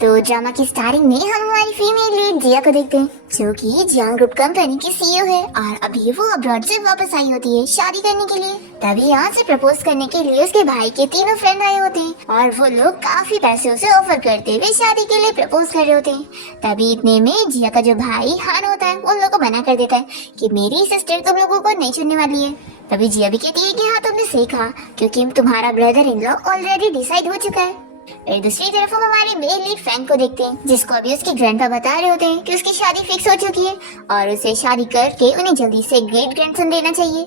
तो ड्रामा की स्टार्टिंग में हम हमारी फीमेल लीड जिया को देखते हैं, जो कि जियांग ग्रुप कंपनी की सीईओ है और अभी वो अब्रॉड से वापस आई होती है शादी करने के लिए। तभी यहाँ से प्रपोज करने के लिए उसके भाई के तीनों फ्रेंड आए होते हैं और वो लोग काफी पैसे उसे ऑफर करते हुए शादी के लिए प्रपोज कर रहे होते हैं। तभी इतने में जिया का जो भाई हान होता है उन लोगों को मना कर देता है कि मेरी सिस्टर तुम लोगों को नहीं चुनने वाली है। तभी जिया भी कहती है कि हाँ तुमने सीखा, क्योंकि तुम्हारा brother in law already decide हो चुका है। और दूसरी तरफ हम हमारे मेल लीड फ्रैंक को देखते हैं, जिसको अभी उसके ग्रैंडपा बता रहे होते हैं कि उसकी शादी फिक्स हो चुकी है और उसे शादी करके उन्हें जल्दी से ग्रेट ग्रैंडसन देना चाहिए।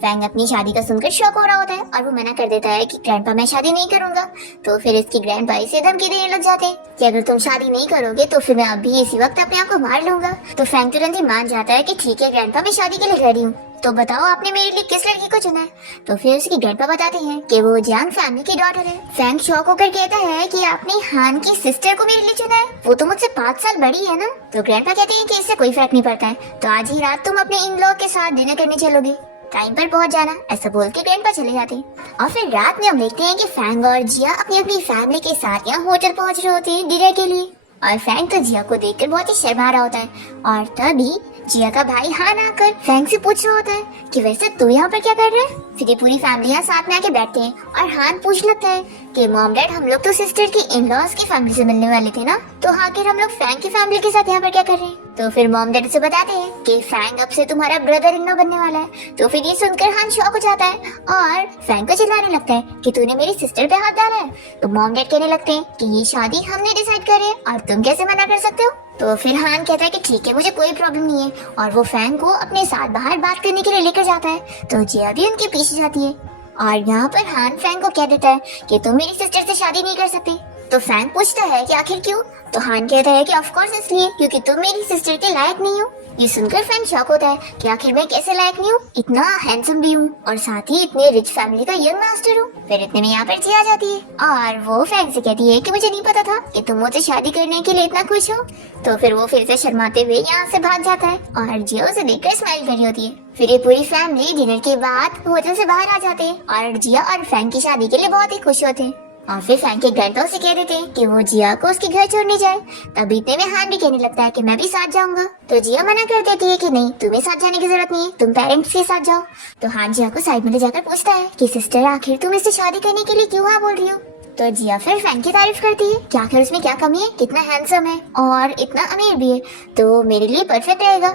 फ्रैंक अपनी शादी का सुनकर शॉक हो रहा होता है और वो मना कर देता है कि ग्रैंडपा मैं शादी नहीं करूंगा। तो फिर इसकी ग्रैंडपा इसे धमकी देने लग जाते हैं कि अगर तुम शादी नहीं करोगे तो फिर मैं अभी इसी वक्त अपने आप को मार लूंगा। तो फ्रैंक तुरंत ही मान जाता है कि ठीक है ग्रैंडपा, मैं शादी के लिए रेडी हूँ, तो बताओ आपने मेरे लिए किस लड़की को चुना है। तो फिर उसकी ग्रैंडपा बताते हैं कि वो जियांग फैमिली की डॉटर है। फ्रैंक शॉक होकर कहता है कि आपने हान की सिस्टर को मेरे लिए चुना है, वो तो मुझसे 5 साल बड़ी है ना। तो ग्रैंडपा कहते हैं कि इससे कोई फर्क नहीं पड़ता है, तो आज ही रात तुम अपने इन लॉ के साथ डिनर करने चलोगे, टाइम पर पहुंच जाना, ऐसा बोल के ग्रैंडपा चले जाते हैं। और फिर रात में हम देखते हैं कि फ्रैंक और जिया अपनी अपनी फैमिली के साथ यहाँ होटल पहुंच रहे होते हैं डिनर के लिए। और फ्रैंक तो जिया को देखकर बहुत ही शर्मा रहा होता है और तभी जिया का भाई हान आकर फ्रैंक से पूछ रहा होता है कि वैसे तू यहाँ पर क्या कर रहा है। फिर ये पूरी फैमिली यहाँ साथ में आके बैठते हैं और हान पूछ लगता है कि मॉम डैड हम लोग तो सिस्टर की इन लॉज की फैमिली से मिलने वाले थे ना, तो आखिर हम लोग फ्रैंक की फैमिली के साथ यहाँ पर क्या कर रहे हैं। तो फिर मॉम डैड से बताते हैं कि फ्रैंक अब से तुम्हारा ब्रदर इन लॉ बनने वाला है। तो फिर ये सुनकर हान शॉक हो जाता है और फ्रैंक को चिल्लाने लगता है कि तूने मेरी सिस्टर पे हाथ डाला है। तो मॉम डैड कहने लगते हैं कि ये शादी हमने डिसाइड करी है और तुम कैसे मना कर सकते हो। तो फिर हान कहता है कि ठीक है मुझे कोई प्रॉब्लम नहीं है और वो फ्रैंक को अपने साथ बाहर बात करने के लिए लेकर जाता है। तो जिया भी उनके पीछे जाती है और यहाँ पर हान फ्रैंक को कह देता है कि तुम मेरी सिस्टर से शादी नहीं कर सकते। तो फ्रैंक पूछता है कि आखिर क्यों। तो हान कहता है कि ऑफ कोर्स इसलिए क्योंकि तुम मेरी सिस्टर के लायक नहीं हो। ये सुनकर फ्रैंक शॉक होता है कि आखिर मैं कैसे लायक नहीं हूँ, इतना हैंडसम भी हूँ और साथ ही इतने रिच फैमिली का यंग मास्टर हूँ। फिर इतने में यहाँ पर जिया जाती है और वो फ्रैंक से कहती है कि मुझे नहीं पता था कि तुम मुझसे शादी करने के लिए इतना खुश हो। तो फिर वो फिर से शर्माते हुए यहाँ से भाग जाता है और जिया उसे देखकर स्माइल कर रही होती है। फिर ये पूरी फैमिली डिनर के बाद होटल से बाहर आ जाते हैं और जिया और फ्रैंक की शादी के लिए बहुत ही खुश होते हैं। और फिर फ्रैंक के ग्रैंडपा से कह देते हैं कि वो जिया को उसके घर छोड़ने जाए। तभी इतने में हान भी कहने लगता है कि मैं भी साथ जाऊंगा। तो जिया मना कर देती है कि नहीं, तुम्हें साथ जाने की जरूरत नहीं है, तुम पेरेंट्स के साथ जाओ। तो हान जिया को साइड में ले जाकर पूछता है कि सिस्टर आखिर तुम इससे शादी करने के लिए क्यों हाँ बोल रही हो। तो जिया फिर फ्रैंक की तारीफ करती है कि आखिर उसमें क्या कमी है, कितना हैंडसम है और इतना अमीर भी है, तो मेरे लिए परफेक्ट रहेगा।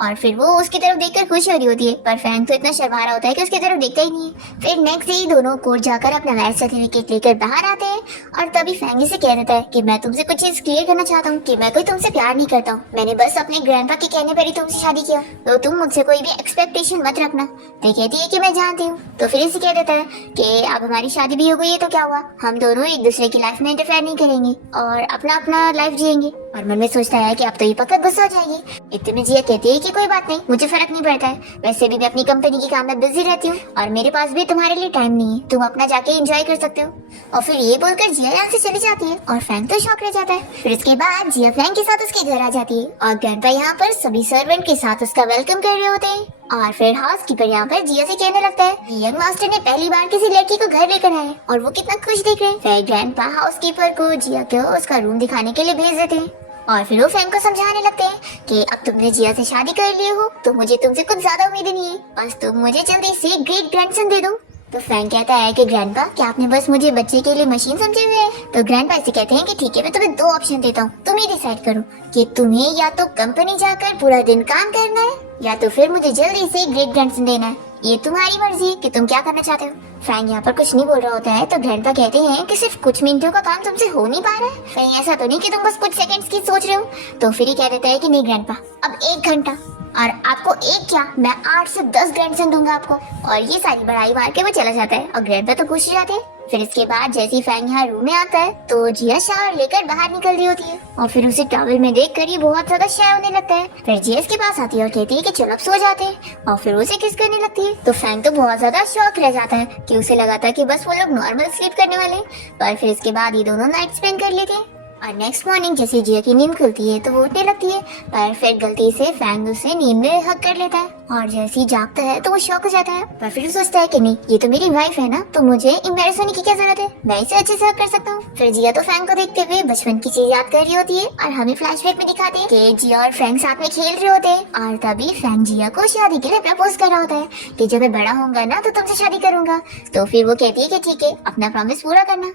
और फिर वो उसकी तरफ देखकर खुश हो रही होती है, पर फ्रैंक तो इतना शर्मा रहा होता है कि उसकी तरफ देखता ही नहीं है। फिर नेक्स्ट डे दोनों कोर्ट जाकर अपना मैरिज सर्टिफिकेट लेकर बाहर आते हैं और तभी फ्रैंक से कह देता है कि मैं तुमसे कुछ चीज क्लियर करना चाहता हूँ कि मैं कोई तुमसे प्यार नहीं करता हूँ, मैंने बस अपने ग्रैंडपा के कहने पर ही तुमसे शादी किया, तो तुम मुझसे कोई भी एक्सपेक्टेशन मत रखना। तो कहती है कि मैं जानती हूँ। तो फिर इसे कह देता है कि अब हमारी शादी भी हो गई है तो क्या हुआ, हम दोनों एक दूसरे की लाइफ में इंटरफेयर नहीं करेंगे और अपना अपना लाइफ जिएंगे। और मन में सोचता है कि अब तो ये पक्का गुस्सा हो जाएगी। इतने में जिया कहती है कि कोई बात नहीं, मुझे फर्क नहीं पड़ता है, वैसे भी मैं अपनी कंपनी के काम में बिजी रहती हूँ और मेरे पास भी तुम्हारे लिए टाइम नहीं है, तुम अपना जाके एंजॉय कर सकते हो। और फिर ये बोलकर जिया यहाँ से चली जाती है और फ्रैंक तो शॉक रह जाता है। फिर इसके बाद जिया फ्रैंक के साथ उसके घर आ जाती है और ग्रैंडपा यहाँ पर सभी सर्वेंट के साथ उसका वेलकम कर रहे होते हैं। और फिर हाउसकीपर यहाँ पर जिया से कहने लगता है कि यंग मास्टर ने पहली बार किसी लड़की को घर लेकर आए और वो कितना खुश दिख रहे हैं। फिर ग्रैंडपा हाउसकीपर को जिया को उसका रूम दिखाने के लिए भेज देते हैं और फिर वो फ्रैंक को समझाने लगते हैं कि अब तुमने जिया से शादी कर ली हो तो मुझे तुमसे कुछ ज्यादा उम्मीदें नहीं है, बस तुम मुझे जल्दी से ग्रेट ग्रैंडसन दे दो। तो फ्रैंक कहता है कि ग्रैंडपा क्या आपने बस मुझे बच्चे के लिए मशीन समझे हुए हैं। तो ग्रैंडपा से कहते हैं कि ठीक है मैं तुम्हें 2 ऑप्शन देता हूँ, तुम ही डिसाइड करो कि तुम्हें या तो कंपनी जाकर पूरा दिन काम करना है या तो फिर मुझे जल्दी से ग्रेट ग्रैंडसन देना है, ये तुम्हारी मर्जी है कि तुम क्या करना चाहते हो। फ्रैंक यहाँ पर कुछ नहीं बोल रहा होता है तो ग्रैंडपा कहते हैं कि सिर्फ कुछ मिनटों का काम तुमसे हो नहीं पा रहा है, कहीं ऐसा तो नहीं कि तुम बस कुछ सेकंड्स की सोच रहे हो। तो फिर ही कह देता है कि नहीं ग्रैंडपा, अब 1 घंटा और आपको एक क्या मैं 8 से 10 ग्रैंडसन दूंगा आपको। और ये सारी बड़ाई मार के वो चला जाता है और ग्रैंडपा तो खुश हो जाते हैं। फिर इसके बाद जैसे ही फ्रैंक यहाँ रूम में आता है तो जिया शावर लेकर बाहर निकल रही होती है और फिर उसे टॉवल में देखकर ये बहुत ज्यादा शाय होने लगता है। फिर जिया इसके पास आती है और कहती है कि चलो अब सो जाते हैं और फिर उसे किस करने लगती है। तो फ्रैंक तो बहुत ज्यादा शॉक रह जाता है कि उसे लगा था कि बस वो लोग नॉर्मल स्लीप करने वाले, पर फिर इसके बाद ये दोनों नाइट स्पेंड कर लेते हैं। और नेक्स्ट मॉर्निंग जैसे जिया की नींद खुलती है तो वो उठने लगती है, पर फिर गलती से फ्रैंक उसे नींद में हक कर लेता है। और जैसे ही जागता है तो वो शॉक हो जाता है, पर फिर सोचता है कि नहीं, ये तो मेरी वाइफ है ना, तो मुझे एम्बैरेस होने की क्या जरूरत है, मैं इसे अच्छे से हक कर सकता हूँ। फिर जिया तो फैंग को देखते हुए बचपन की चीज याद कर रही होती है और हमें फ्लैशबैक में दिखाते हैं कि जिया और फैंग साथ में खेल रहे होते हैं और तभी फैंग जिया को शादी के लिए प्रपोज कर रहा होता है कि जब मैं बड़ा होऊंगा ना तो तुमसे शादी करूंगा। तो फिर वो कहती है कि ठीक है, अपना प्रॉमिस पूरा करना।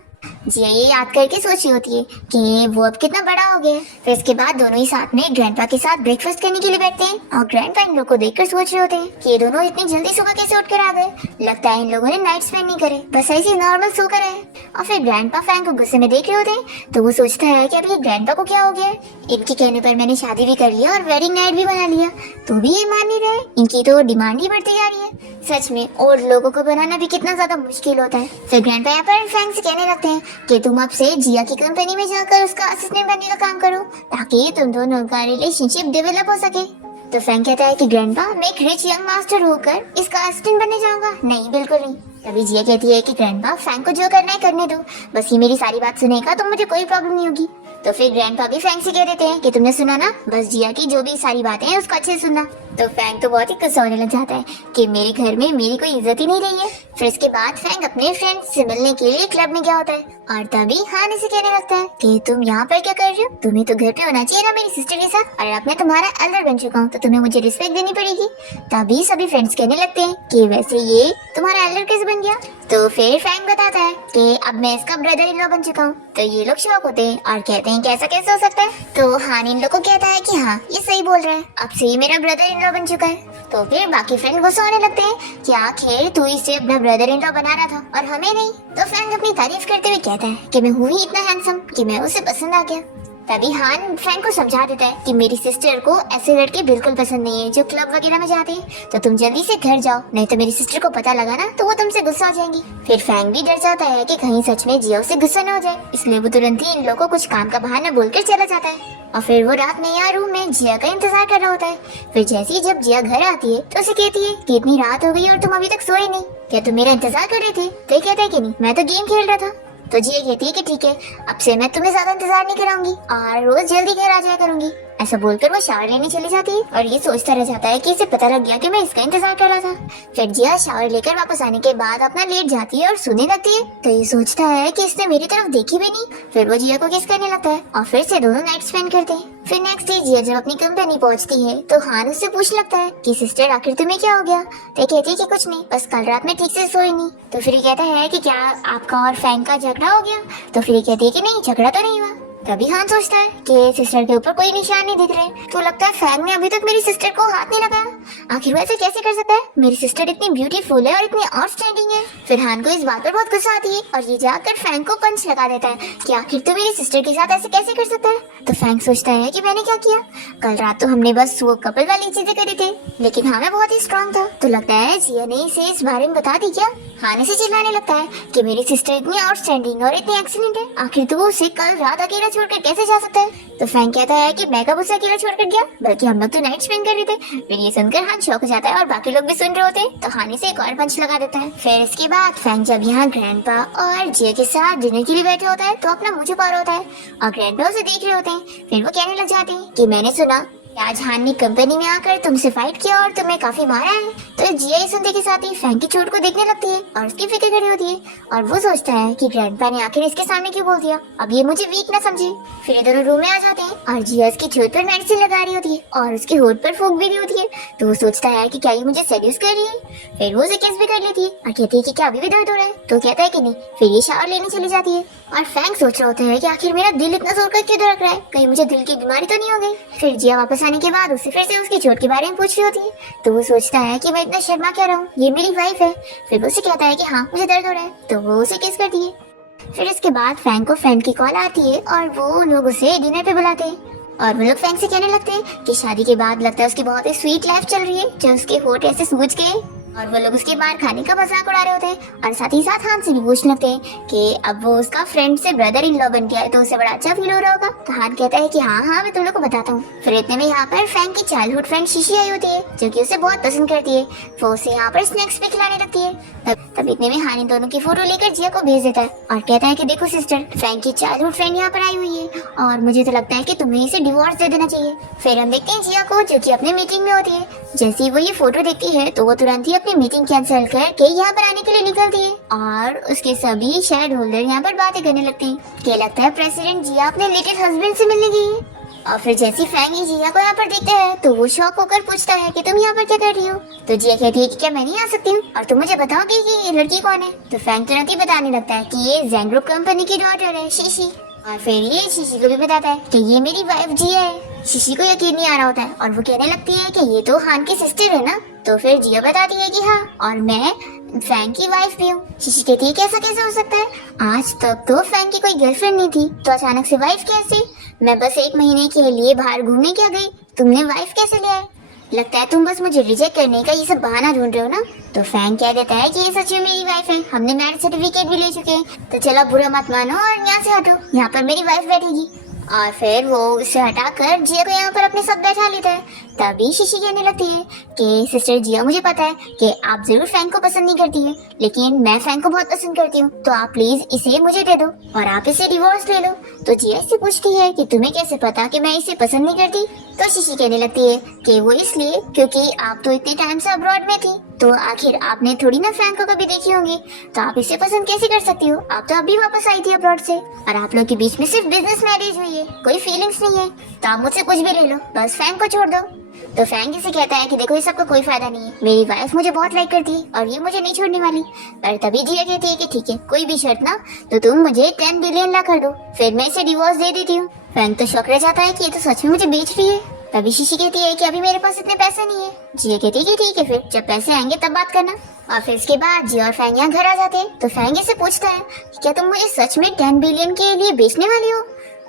जिया ये याद करके सोच रही होती है कि वो अब कितना बड़ा हो गया है। फिर इसके बाद दोनों ही साथ में ग्रैंडपा के साथ ब्रेकफास्ट करने के लिए बैठते हैं और ग्रैंडपा इन लोगों को देखकर सोच रहे होते हैं कि ये दोनों इतनी जल्दी सुबह कैसे उठकर आ गए, लगता है इन लोगों ने नाइट स्पेंड नहीं करे, बस ऐसे नॉर्मल सो कर है। और फिर ग्रैंडपा फैंग को गुस्से में देख रहे होते हैं तो वो सोचता है कि अभी ग्रैंडपा को क्या हो गया है, इनके कहने पर मैंने शादी भी कर लिया और वेडिंग नाइट भी बना लिया, तो भी ये मान नहीं रहे, इनकी तो डिमांड ही बढ़ती जा रही है। सच में और लोगों को बनाना भी कितना ज्यादा मुश्किल होता है। फिर ग्रैंडपा यहाँ पर फैंग से कहने लगते हैं कि तुम अब से जिया की कंपनी में जाकर उसका असिस्टेंट बनने का काम करो ताकि तुम दोनों का रिलेशनशिप डेवलप हो सके। तो फैंग कहता है कि ग्रैंडपा, मैं एक रिच यंग मास्टर होकर इसका असिस्टेंट बनने जाऊंगा, नहीं बिल्कुल नहीं। तभी जिया कहती है कि ग्रैंडपा, फैंग को जो करना है करने दो, बस ये मेरी सारी बात सुनेगा तो मुझे कोई प्रॉब्लम नहीं होगी। तो फिर ग्रैंडपा भी फैंग से कह देते हैं कि तुमने सुना ना, बस जिया की जो भी सारी बातें हैं उसको अच्छे से सुनना। तो फैंग तो बहुत ही गुस्सा होने लग जाता है कि मेरे घर में मेरी कोई इज्जत ही नहीं रही है। फिर इसके बाद फैंग अपने फ्रेंड से मिलने के लिए क्लब में गया होता है और तभी हान इसे कहने लगता है कि तुम यहाँ पर क्या कर रहे हो, तुम्हें तो घर पे होना चाहिए ना मेरी सिस्टर के साथ, और अब मैं तुम्हारा एल्डर बन चुका हूँ तो तुम्हें मुझे रिस्पेक्ट देनी पड़ेगी। तभी सभी फ्रेंड्स कहने लगते हैं कि वैसे ये तुम्हारा एल्डर कैसे बन गया। तो फिर फैंग बताता है कि अब मैं इसका ब्रदर इन लॉ बन चुका हूँ। तो ये लोग शॉक होते हैं और कहते हैं कि ऐसा कैसे हो सकता है। तो हान इन लोग को कहता है कि हाँ, ये सही बोल रहा है, अब से ये मेरा ब्रदर इन लॉ बन चुका है। तो फिर बाकी फ्रेंड गुस्सा होने लगते हैं कि आखिर तू इसे अपना ब्रदर इन लॉ बना रहा था और हमें नहीं। तो फैंग अपनी तारीफ करते हुए कहता है कि मैं हूँ ही इतना हैंडसम कि मैं उसे पसंद आ गया। तभी हान फैंग को समझा देता है कि मेरी सिस्टर को ऐसे लड़के बिल्कुल पसंद नहीं है जो क्लब वगैरह में जाते हैं, तो तुम जल्दी से घर जाओ, नहीं तो मेरी सिस्टर को पता लगा ना तो वो तुमसे गुस्सा हो जाएंगी। फिर फैंग भी डर जाता है कि कहीं सच में जिया से गुस्सा न हो जाए, इसलिए वो तुरंत ही इन लोगों को कुछ काम का बहाना बोलकर चला जाता है। और फिर वो रात में यहाँ रूम में जिया का इंतजार कर रहा होता है। फिर जैसे ही जब जिया घर आती है तो उसे कहती है कि इतनी रात हो गई और तुम अभी तक सोए नहीं, क्या तुम मेरा इंतजार कर रहे थे। तो कहता है कि नहीं, मैं तो गेम खेल रहा था। तो जिया कहती है कि ठीक है, अब से मैं तुम्हें ज्यादा इंतजार नहीं कराऊंगी और रोज जल्दी घर आ जाया करूंगी। ऐसा बोलकर वो शावर लेने चली जाती है और ये सोचता रह जाता है कि इसे पता लग गया कि मैं इसका इंतजार कर रहा था। फिर जिया शावर लेकर वापस आने के बाद अपना लेट जाती है और सोने लगती है। तो ये सोचता है कि इसने मेरी तरफ देखी भी नहीं। फिर वो जिया को किस करने लगता है और फिर से दोनों नाइट स्पेंड करते हैं। फिर नेक्स्ट डे जिया जब अपनी कंपनी पहुंचती है तो हान उससे पूछ लगता है कि सिस्टर आखिर तुम्हें क्या हो गया। तो कहती है कि कुछ नहीं, बस कल रात में ठीक से सोई नहीं। तो फिर ये कहता है कि क्या आपका और फैंग का झगड़ा हो गया। तो फिर ये कहती है कि नहीं, झगड़ा तो नहीं हुआ। तभी हान सोचता है कि सिस्टर के ऊपर कोई निशान नहीं दिख रहे, तो लगता है फैंग ने अभी तक मेरी सिस्टर को हाथ नहीं लगाया। आखिर वो ऐसे कैसे कर सकता है, मेरी सिस्टर इतनी ब्यूटीफुल है और इतनी आउटस्टैंडिंग है। फिर हान को इस बात पर बहुत गुस्सा आती है और ये जाकर फैंग को पंच लगा देता है कि आखिर तो मेरी सिस्टर के साथ ऐसे कैसे कर सकता है। तो फैंग सोचता है कि मैंने क्या किया, कल रात तो हमने बस वो कपल वाली चीजें करी थी, लेकिन हाँ मैं बहुत ही स्ट्रॉन्ग था। तो लगता है जिया ने इसे इस बारे में बता दी क्या। हान इसे चिल्लाने लगता है कि मेरी सिस्टर इतनी आउटस्टैंडिंग और इतनी एक्सीलेंट है, आखिर तो वो उसे कल रात अकेला छोड़कर कैसे जा सकता है। तो फैंग कहता है कि मैं कब उसे अकेला छोड़कर गया, बल्कि हम लोग तो नाइट स्पेंड कर रहे थे। फिर ये सुनकर हान शॉक हो जाता है और बाकी लोग भी सुन रहे होते हैं। तो हान इसे एक और पंच लगा देता है। फिर इसके बाद फैंग जब यहाँ ग्रैंडपा और जिया के साथ डिनर के लिए बैठे होता है तो अपना मुंह छुपा रहा होता है और ग्रैंडपा उसे देख रहे होते हैं। फिर वो कहने लग जाते हैं कि मैंने सुना आज हान ने कंपनी में आकर तुमसे फाइट किया और तुम्हें काफी मारा है। तो जिया ये सुनते के साथ ही फैंग की चोट को देखने लगती है और उसकी फिक्र खड़ी होती है और वो सोचता है कि ग्रैंडपा ने आखिर इसके सामने क्यों बोल दिया, अब ये मुझे वीक ना समझे। फिर ये दोनों रूम में आ जाते हैं और जिया उसकी चोट पर मेडिसिन लगा रही होती है और उसके होठ पर फूंक भी रही होती है। तो वो सोचता है कि क्या ये मुझे सेड्यूस कर रही है। फिर वो उसे किस भी कर लेती है और कहती है कि क्या अभी भी दर्द हो रहा है। तो कहता है कि नहीं। फिर ये शावर लेने चली जाती है और फैंग सोच रहा होता है कि आखिर मेरा दिल इतना जोर कर क्यों धड़क रहा है, कहीं मुझे दिल की बीमारी तो नहीं हो गई। फिर जिया वापस आने के बाद उससे फिर से उसकी चोट के बारे में पूछ रही होती है। तो वो सोचता है कि मैं इतना शर्मा क्या रहा हूँ, ये मेरी वाइफ है। फिर वो उसे कहता है कि हाँ मुझे दर्द हो रहा है। तो वो उसे किस करती है। फिर इसके बाद फैंग को फ्रेंड की कॉल आती है और वो लोग उसे डिनर पे बुलाते हैं और वो लोग फैंग से कहने लगते हैं कि शादी के बाद लगता है उसकी बहुत ही स्वीट लाइफ चल रही है, जो उसके होठ ऐसे सूज गए। और वो लोग उसके बाहर खाने का मजाक उड़ा रहे होते हैं और साथ ही साथ हान से भी पूछने लगते हैं कि अब वो उसका फ्रेंड से ब्रदर इन लॉ बन गया है तो उसे बड़ा अच्छा फील हो रहा होगा। तो हान कहता है कि हाँ हाँ मैं तुम लोग को बताता हूँ। फिर इतने में यहाँ पर फैंग की चाइल्डहुड फ्रेंड शीशी आई होती है जो कि उसे बहुत पसंद करती है। वो उसे यहाँ पर स्नैक्स भी खिलाने लगती है तब इतने में हानी दोनों की फोटो लेकर जिया को भेज देता है और कहता है कि देखो सिस्टर, फ्रैंक की चाइल्डहुड फ्रेंड यहाँ पर आई हुई है और मुझे तो लगता है कि तुम्हें इसे डिवोर्स दे देना चाहिए। फिर हम देखते हैं जिया को, जो कि अपनी मीटिंग में होती है। जैसे ही वो ये फोटो देखती है तो वो तुरंत ही अपनी मीटिंग कैंसिल करके यहाँ पर आने के लिए निकलती है और उसके सभी शेयर होल्डर यहाँ पर बातें करने लगते हैं। क्या लगता है प्रेसिडेंट जिया अपने लेटेस्ट हस्बैंड से मिलने गई है। और फिर जैसी फ्रैंक जिया को यहाँ पर देखता है तो वो शॉक होकर पूछता है कि तुम यहाँ पर क्या कर रही हो। तो जिया कहती है कि क्या मैं नहीं आ सकती हूँ और तुम मुझे बताओगे कि ये लड़की कौन है। तो फ्रैंक तुरंत ही बताने लगता है कि ये जैंग ग्रुप कंपनी की डॉटर है शीशी। और फिर ये शीशी को भी बताता है कि ये मेरी वाइफ जिया है। शीशी को यकीन नहीं आ रहा होता है और वो कहने लगती है कि ये तो हान की सिस्टर है ना। तो फिर जिया बताती है कि हाँ, और मैं फ्रैंक की वाइफ भी हूँ। शीशी कहती है कैसा कैसे हो सकता है, आज तक तो फ्रैंक की कोई गर्लफ्रेंड नहीं थी तो अचानक से वाइफ कैसे। मैं बस 1 महीने के लिए बाहर घूमने क्या गई, तुमने वाइफ कैसे ले आए। लगता है तुम बस मुझे रिजेक्ट करने का ये सब बहाना ढूंढ रहे हो ना। तो फ्रैंक कह देता है कि ये सच में मेरी वाइफ है, हमने मैरिज सर्टिफिकेट भी ले चुके हैं। तो चलो बुरा मत मानो और यहाँ से हटो, यहाँ पर मेरी वाइफ बैठेगी। और फिर वो उसे हटाकर जिया को यहाँ पर अपने साथ बैठा लेता है। तभी शीशी कहने लगती है कि सिस्टर जिया, मुझे पता है कि आप जरूर फ्रैंक को पसंद नहीं करती है, लेकिन मैं फ्रैंक को बहुत पसंद करती हूँ, तो आप प्लीज इसे मुझे दे दो और आप इसे डिवोर्स ले लो। तो जिया इससे पूछती है कि तुम्हें कैसे पता कि मैं इसे पसंद नहीं करती। तो शीशी कहने लगती है कि वो इसलिए क्योंकि आप तो इतने टाइम से अब्रॉड में थी, तो आखिर आपने थोड़ी ना फ्रैंक को कभी देखी होंगी, तो आप इसे पसंद कैसे कर सकती हो। आप तो अभी वापस आई थी अब्रॉड से और आप लोग के बीच में सिर्फ बिजनेस मैरिज हुई है, कोई फीलिंग्स नहीं है, तो आप मुझसे कुछ भी ले लो, बस फ्रैंक को छोड़ दो। तो फ्रैंक इसे कहता है कि देखो ये सबका कोई फायदा नहीं है, मेरी वाइफ मुझे बहुत लाइक करती है और ये मुझे नहीं छोड़ने वाली। पर तभी जिया कहती है कि ठीक है, कोई भी शर्त ना, तो तुम मुझे 10 बिलियन ला कर दो, फिर मैं इसे डिवोर्स दे देती हूँ। फ्रैंक तो शौक रह जाता है कि ये तो सच में मुझे बेच रही है। तभी शीशी कहती है कि अभी मेरे पास इतने पैसे नहीं है। जिया कहती है कि ठीक है, फिर जब पैसे आएंगे तब बात करना। और फिर इसके बाद जिया और फ्रैंक यहाँ घर आ जाते हैं। तो फ्रैंक इसे पूछता है कि क्या तुम मुझे सच में 10 बिलियन के लिए बेचने वाली हो।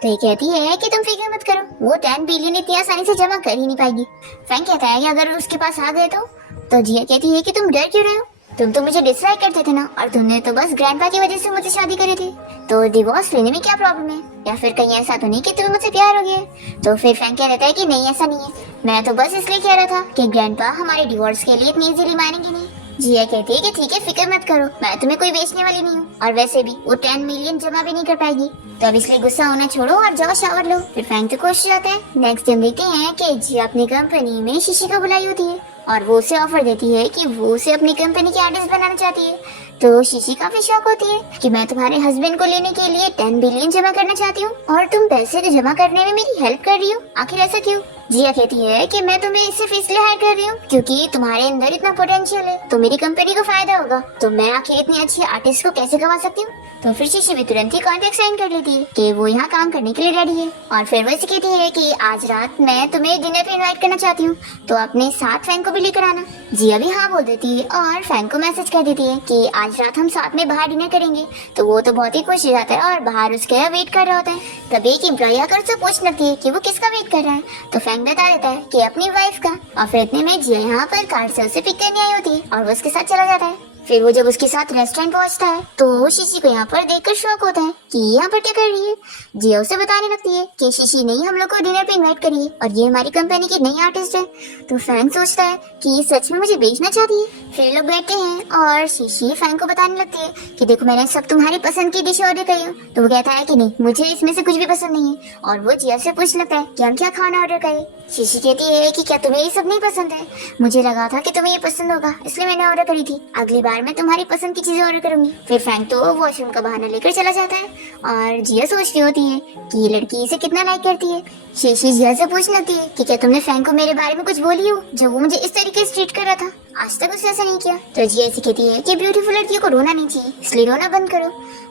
तो ये कहती है कि तुम फिक्र मत करो, वो 10 बिलियन इतनी आसानी से जमा कर ही नहीं पाएगी। फ्रैंक कहता है कि अगर उसके पास आ गए तो जिया कहती है कि तुम डर क्यों रहे हो, तुम तो मुझे डिसलाइक करते थे ना, और तुमने तो बस ग्रैंडपा की वजह से मुझसे शादी करी थी, तो डिवोर्स लेने में क्या प्रॉब्लम है, या फिर कहीं ऐसा तो नहीं कि तुम्हें मुझसे प्यार हो गया। तो फिर फ्रैंक कह देता है कि नहीं, ऐसा नहीं है, मैं तो बस इसलिए कह रहा था कि ग्रैंडपा हमारे डिवोर्स के लिए इतनी इजीली मानेंगे नहीं। जिया कहती है कि ठीक है, फिक्र मत करो, मैं तुम्हें कोई बेचने वाली नहीं हूँ, और वैसे भी वो 10 मिलियन जमा भी नहीं कर पाएगी, तो अब इसलिए गुस्सा होना छोड़ो और जाओ शावर लो। फिर फ्रैंक तो खुश जाते हैं। नेक्स्ट हम देखते हैं कि जिया अपनी कंपनी में शीशी को बुलाई होती है और वो उसे ऑफर देती है कि वो उसे अपनी कंपनी की आर्टिस्ट बनाना चाहती है। तो शीशी काफी शौक होती है कि मैं तुम्हारे हस्बैंड को लेने के लिए 10 बिलियन जमा करना चाहती हूँ और तुम पैसे तो जमा करने में मेरी हेल्प कर रही हो, आखिर ऐसा क्यों। जिया कहती है कि मैं तुम्हें सिर्फ इसलिए हायर कर रही हूँ क्योंकि तुम्हारे अंदर इतना पोटेंशियल है, तो मेरी कंपनी को फायदा होगा, तो मैं आखिर इतनी अच्छी आर्टिस्ट को कैसे गवा सकती हूँ। तो फिर शीशी भी तुरंत ही कॉन्ट्रैक्ट साइन कर लेती है कि वो यहाँ काम करने के लिए रेडी है। और फिर वो इसे कहती है कि आज रात मैं तुम्हें डिनर पे इनवाइट करना चाहती हूँ, तो अपने साथ फ्रैंक को भी लेकर आना। जिया भी हाँ बोल देती है और फ्रैंक को मैसेज कर देती है कि आज रात हम साथ में बाहर डिनर करेंगे। तो वो तो बहुत ही खुश हो जाता है और बाहर उसके वेट कर रहा होता है। तभी एक एम्प्लॉय आकर उससे पूछ लगती है कि वो किसका वेट कर रहा है। तो फ्रैंक बता देता है कि अपनी वाइफ का। और फिर इतने में जिया यहाँ पर कार से उसे पिक करने आई होती है और वो उसके साथ चला जाता है। फिर वो जब उसके साथ रेस्टोरेंट पहुंचता है तो शीशी को यहाँ पर देखकर शौक होता है कि ये यहाँ पर क्या कर रही है। जिया उसे बताने लगती है कि शीशी ने हम लोग को डिनर पे इनवाइट करी है और ये हमारी कंपनी की नई आर्टिस्ट है। तो फ्रैंक सोचता है कि ये सच में मुझे बेचना चाहती है। फिर लोग बैठते हैं और शीशी फ्रैंक को बताने लगती है कि देखो मैंने सब तुम्हारी पसंद की डिश ऑर्डर करी हूँ। तो वो कहता है कि नहीं, मुझे इसमें से कुछ भी पसंद नहीं है। और वो जिया से पूछ लगता है कि हम क्या खाना ऑर्डर करें। शीशी कहती है कि क्या तुम्हें ये सब नहीं पसंद है, मुझे लगा था कि तुम्हें ये पसंद होगा इसलिए मैंने ऑर्डर करी थी, अगली बार मैं तुम्हारी पसंद की चीजें ऑर्डर करूंगी। फिर फ्रैंक तो वॉशरूम का बहाना लेकर चला जाता है और जिया सोचती होती है कि ये लड़की इसे कितना लाइक करती है। शीशी जिया से पूछने लगती है कि क्या तुमने फ्रैंक को मेरे बारे में कुछ बोली हो जब वो मुझे इस तरीके से ट्रीट कर रहा था, आज तक उसने ऐसा नहीं किया। तो जिया इसे कहती है कि ब्यूटीफुल लड़कियों को रोना नहीं चाहिए, इसलिए रोना बंद करो।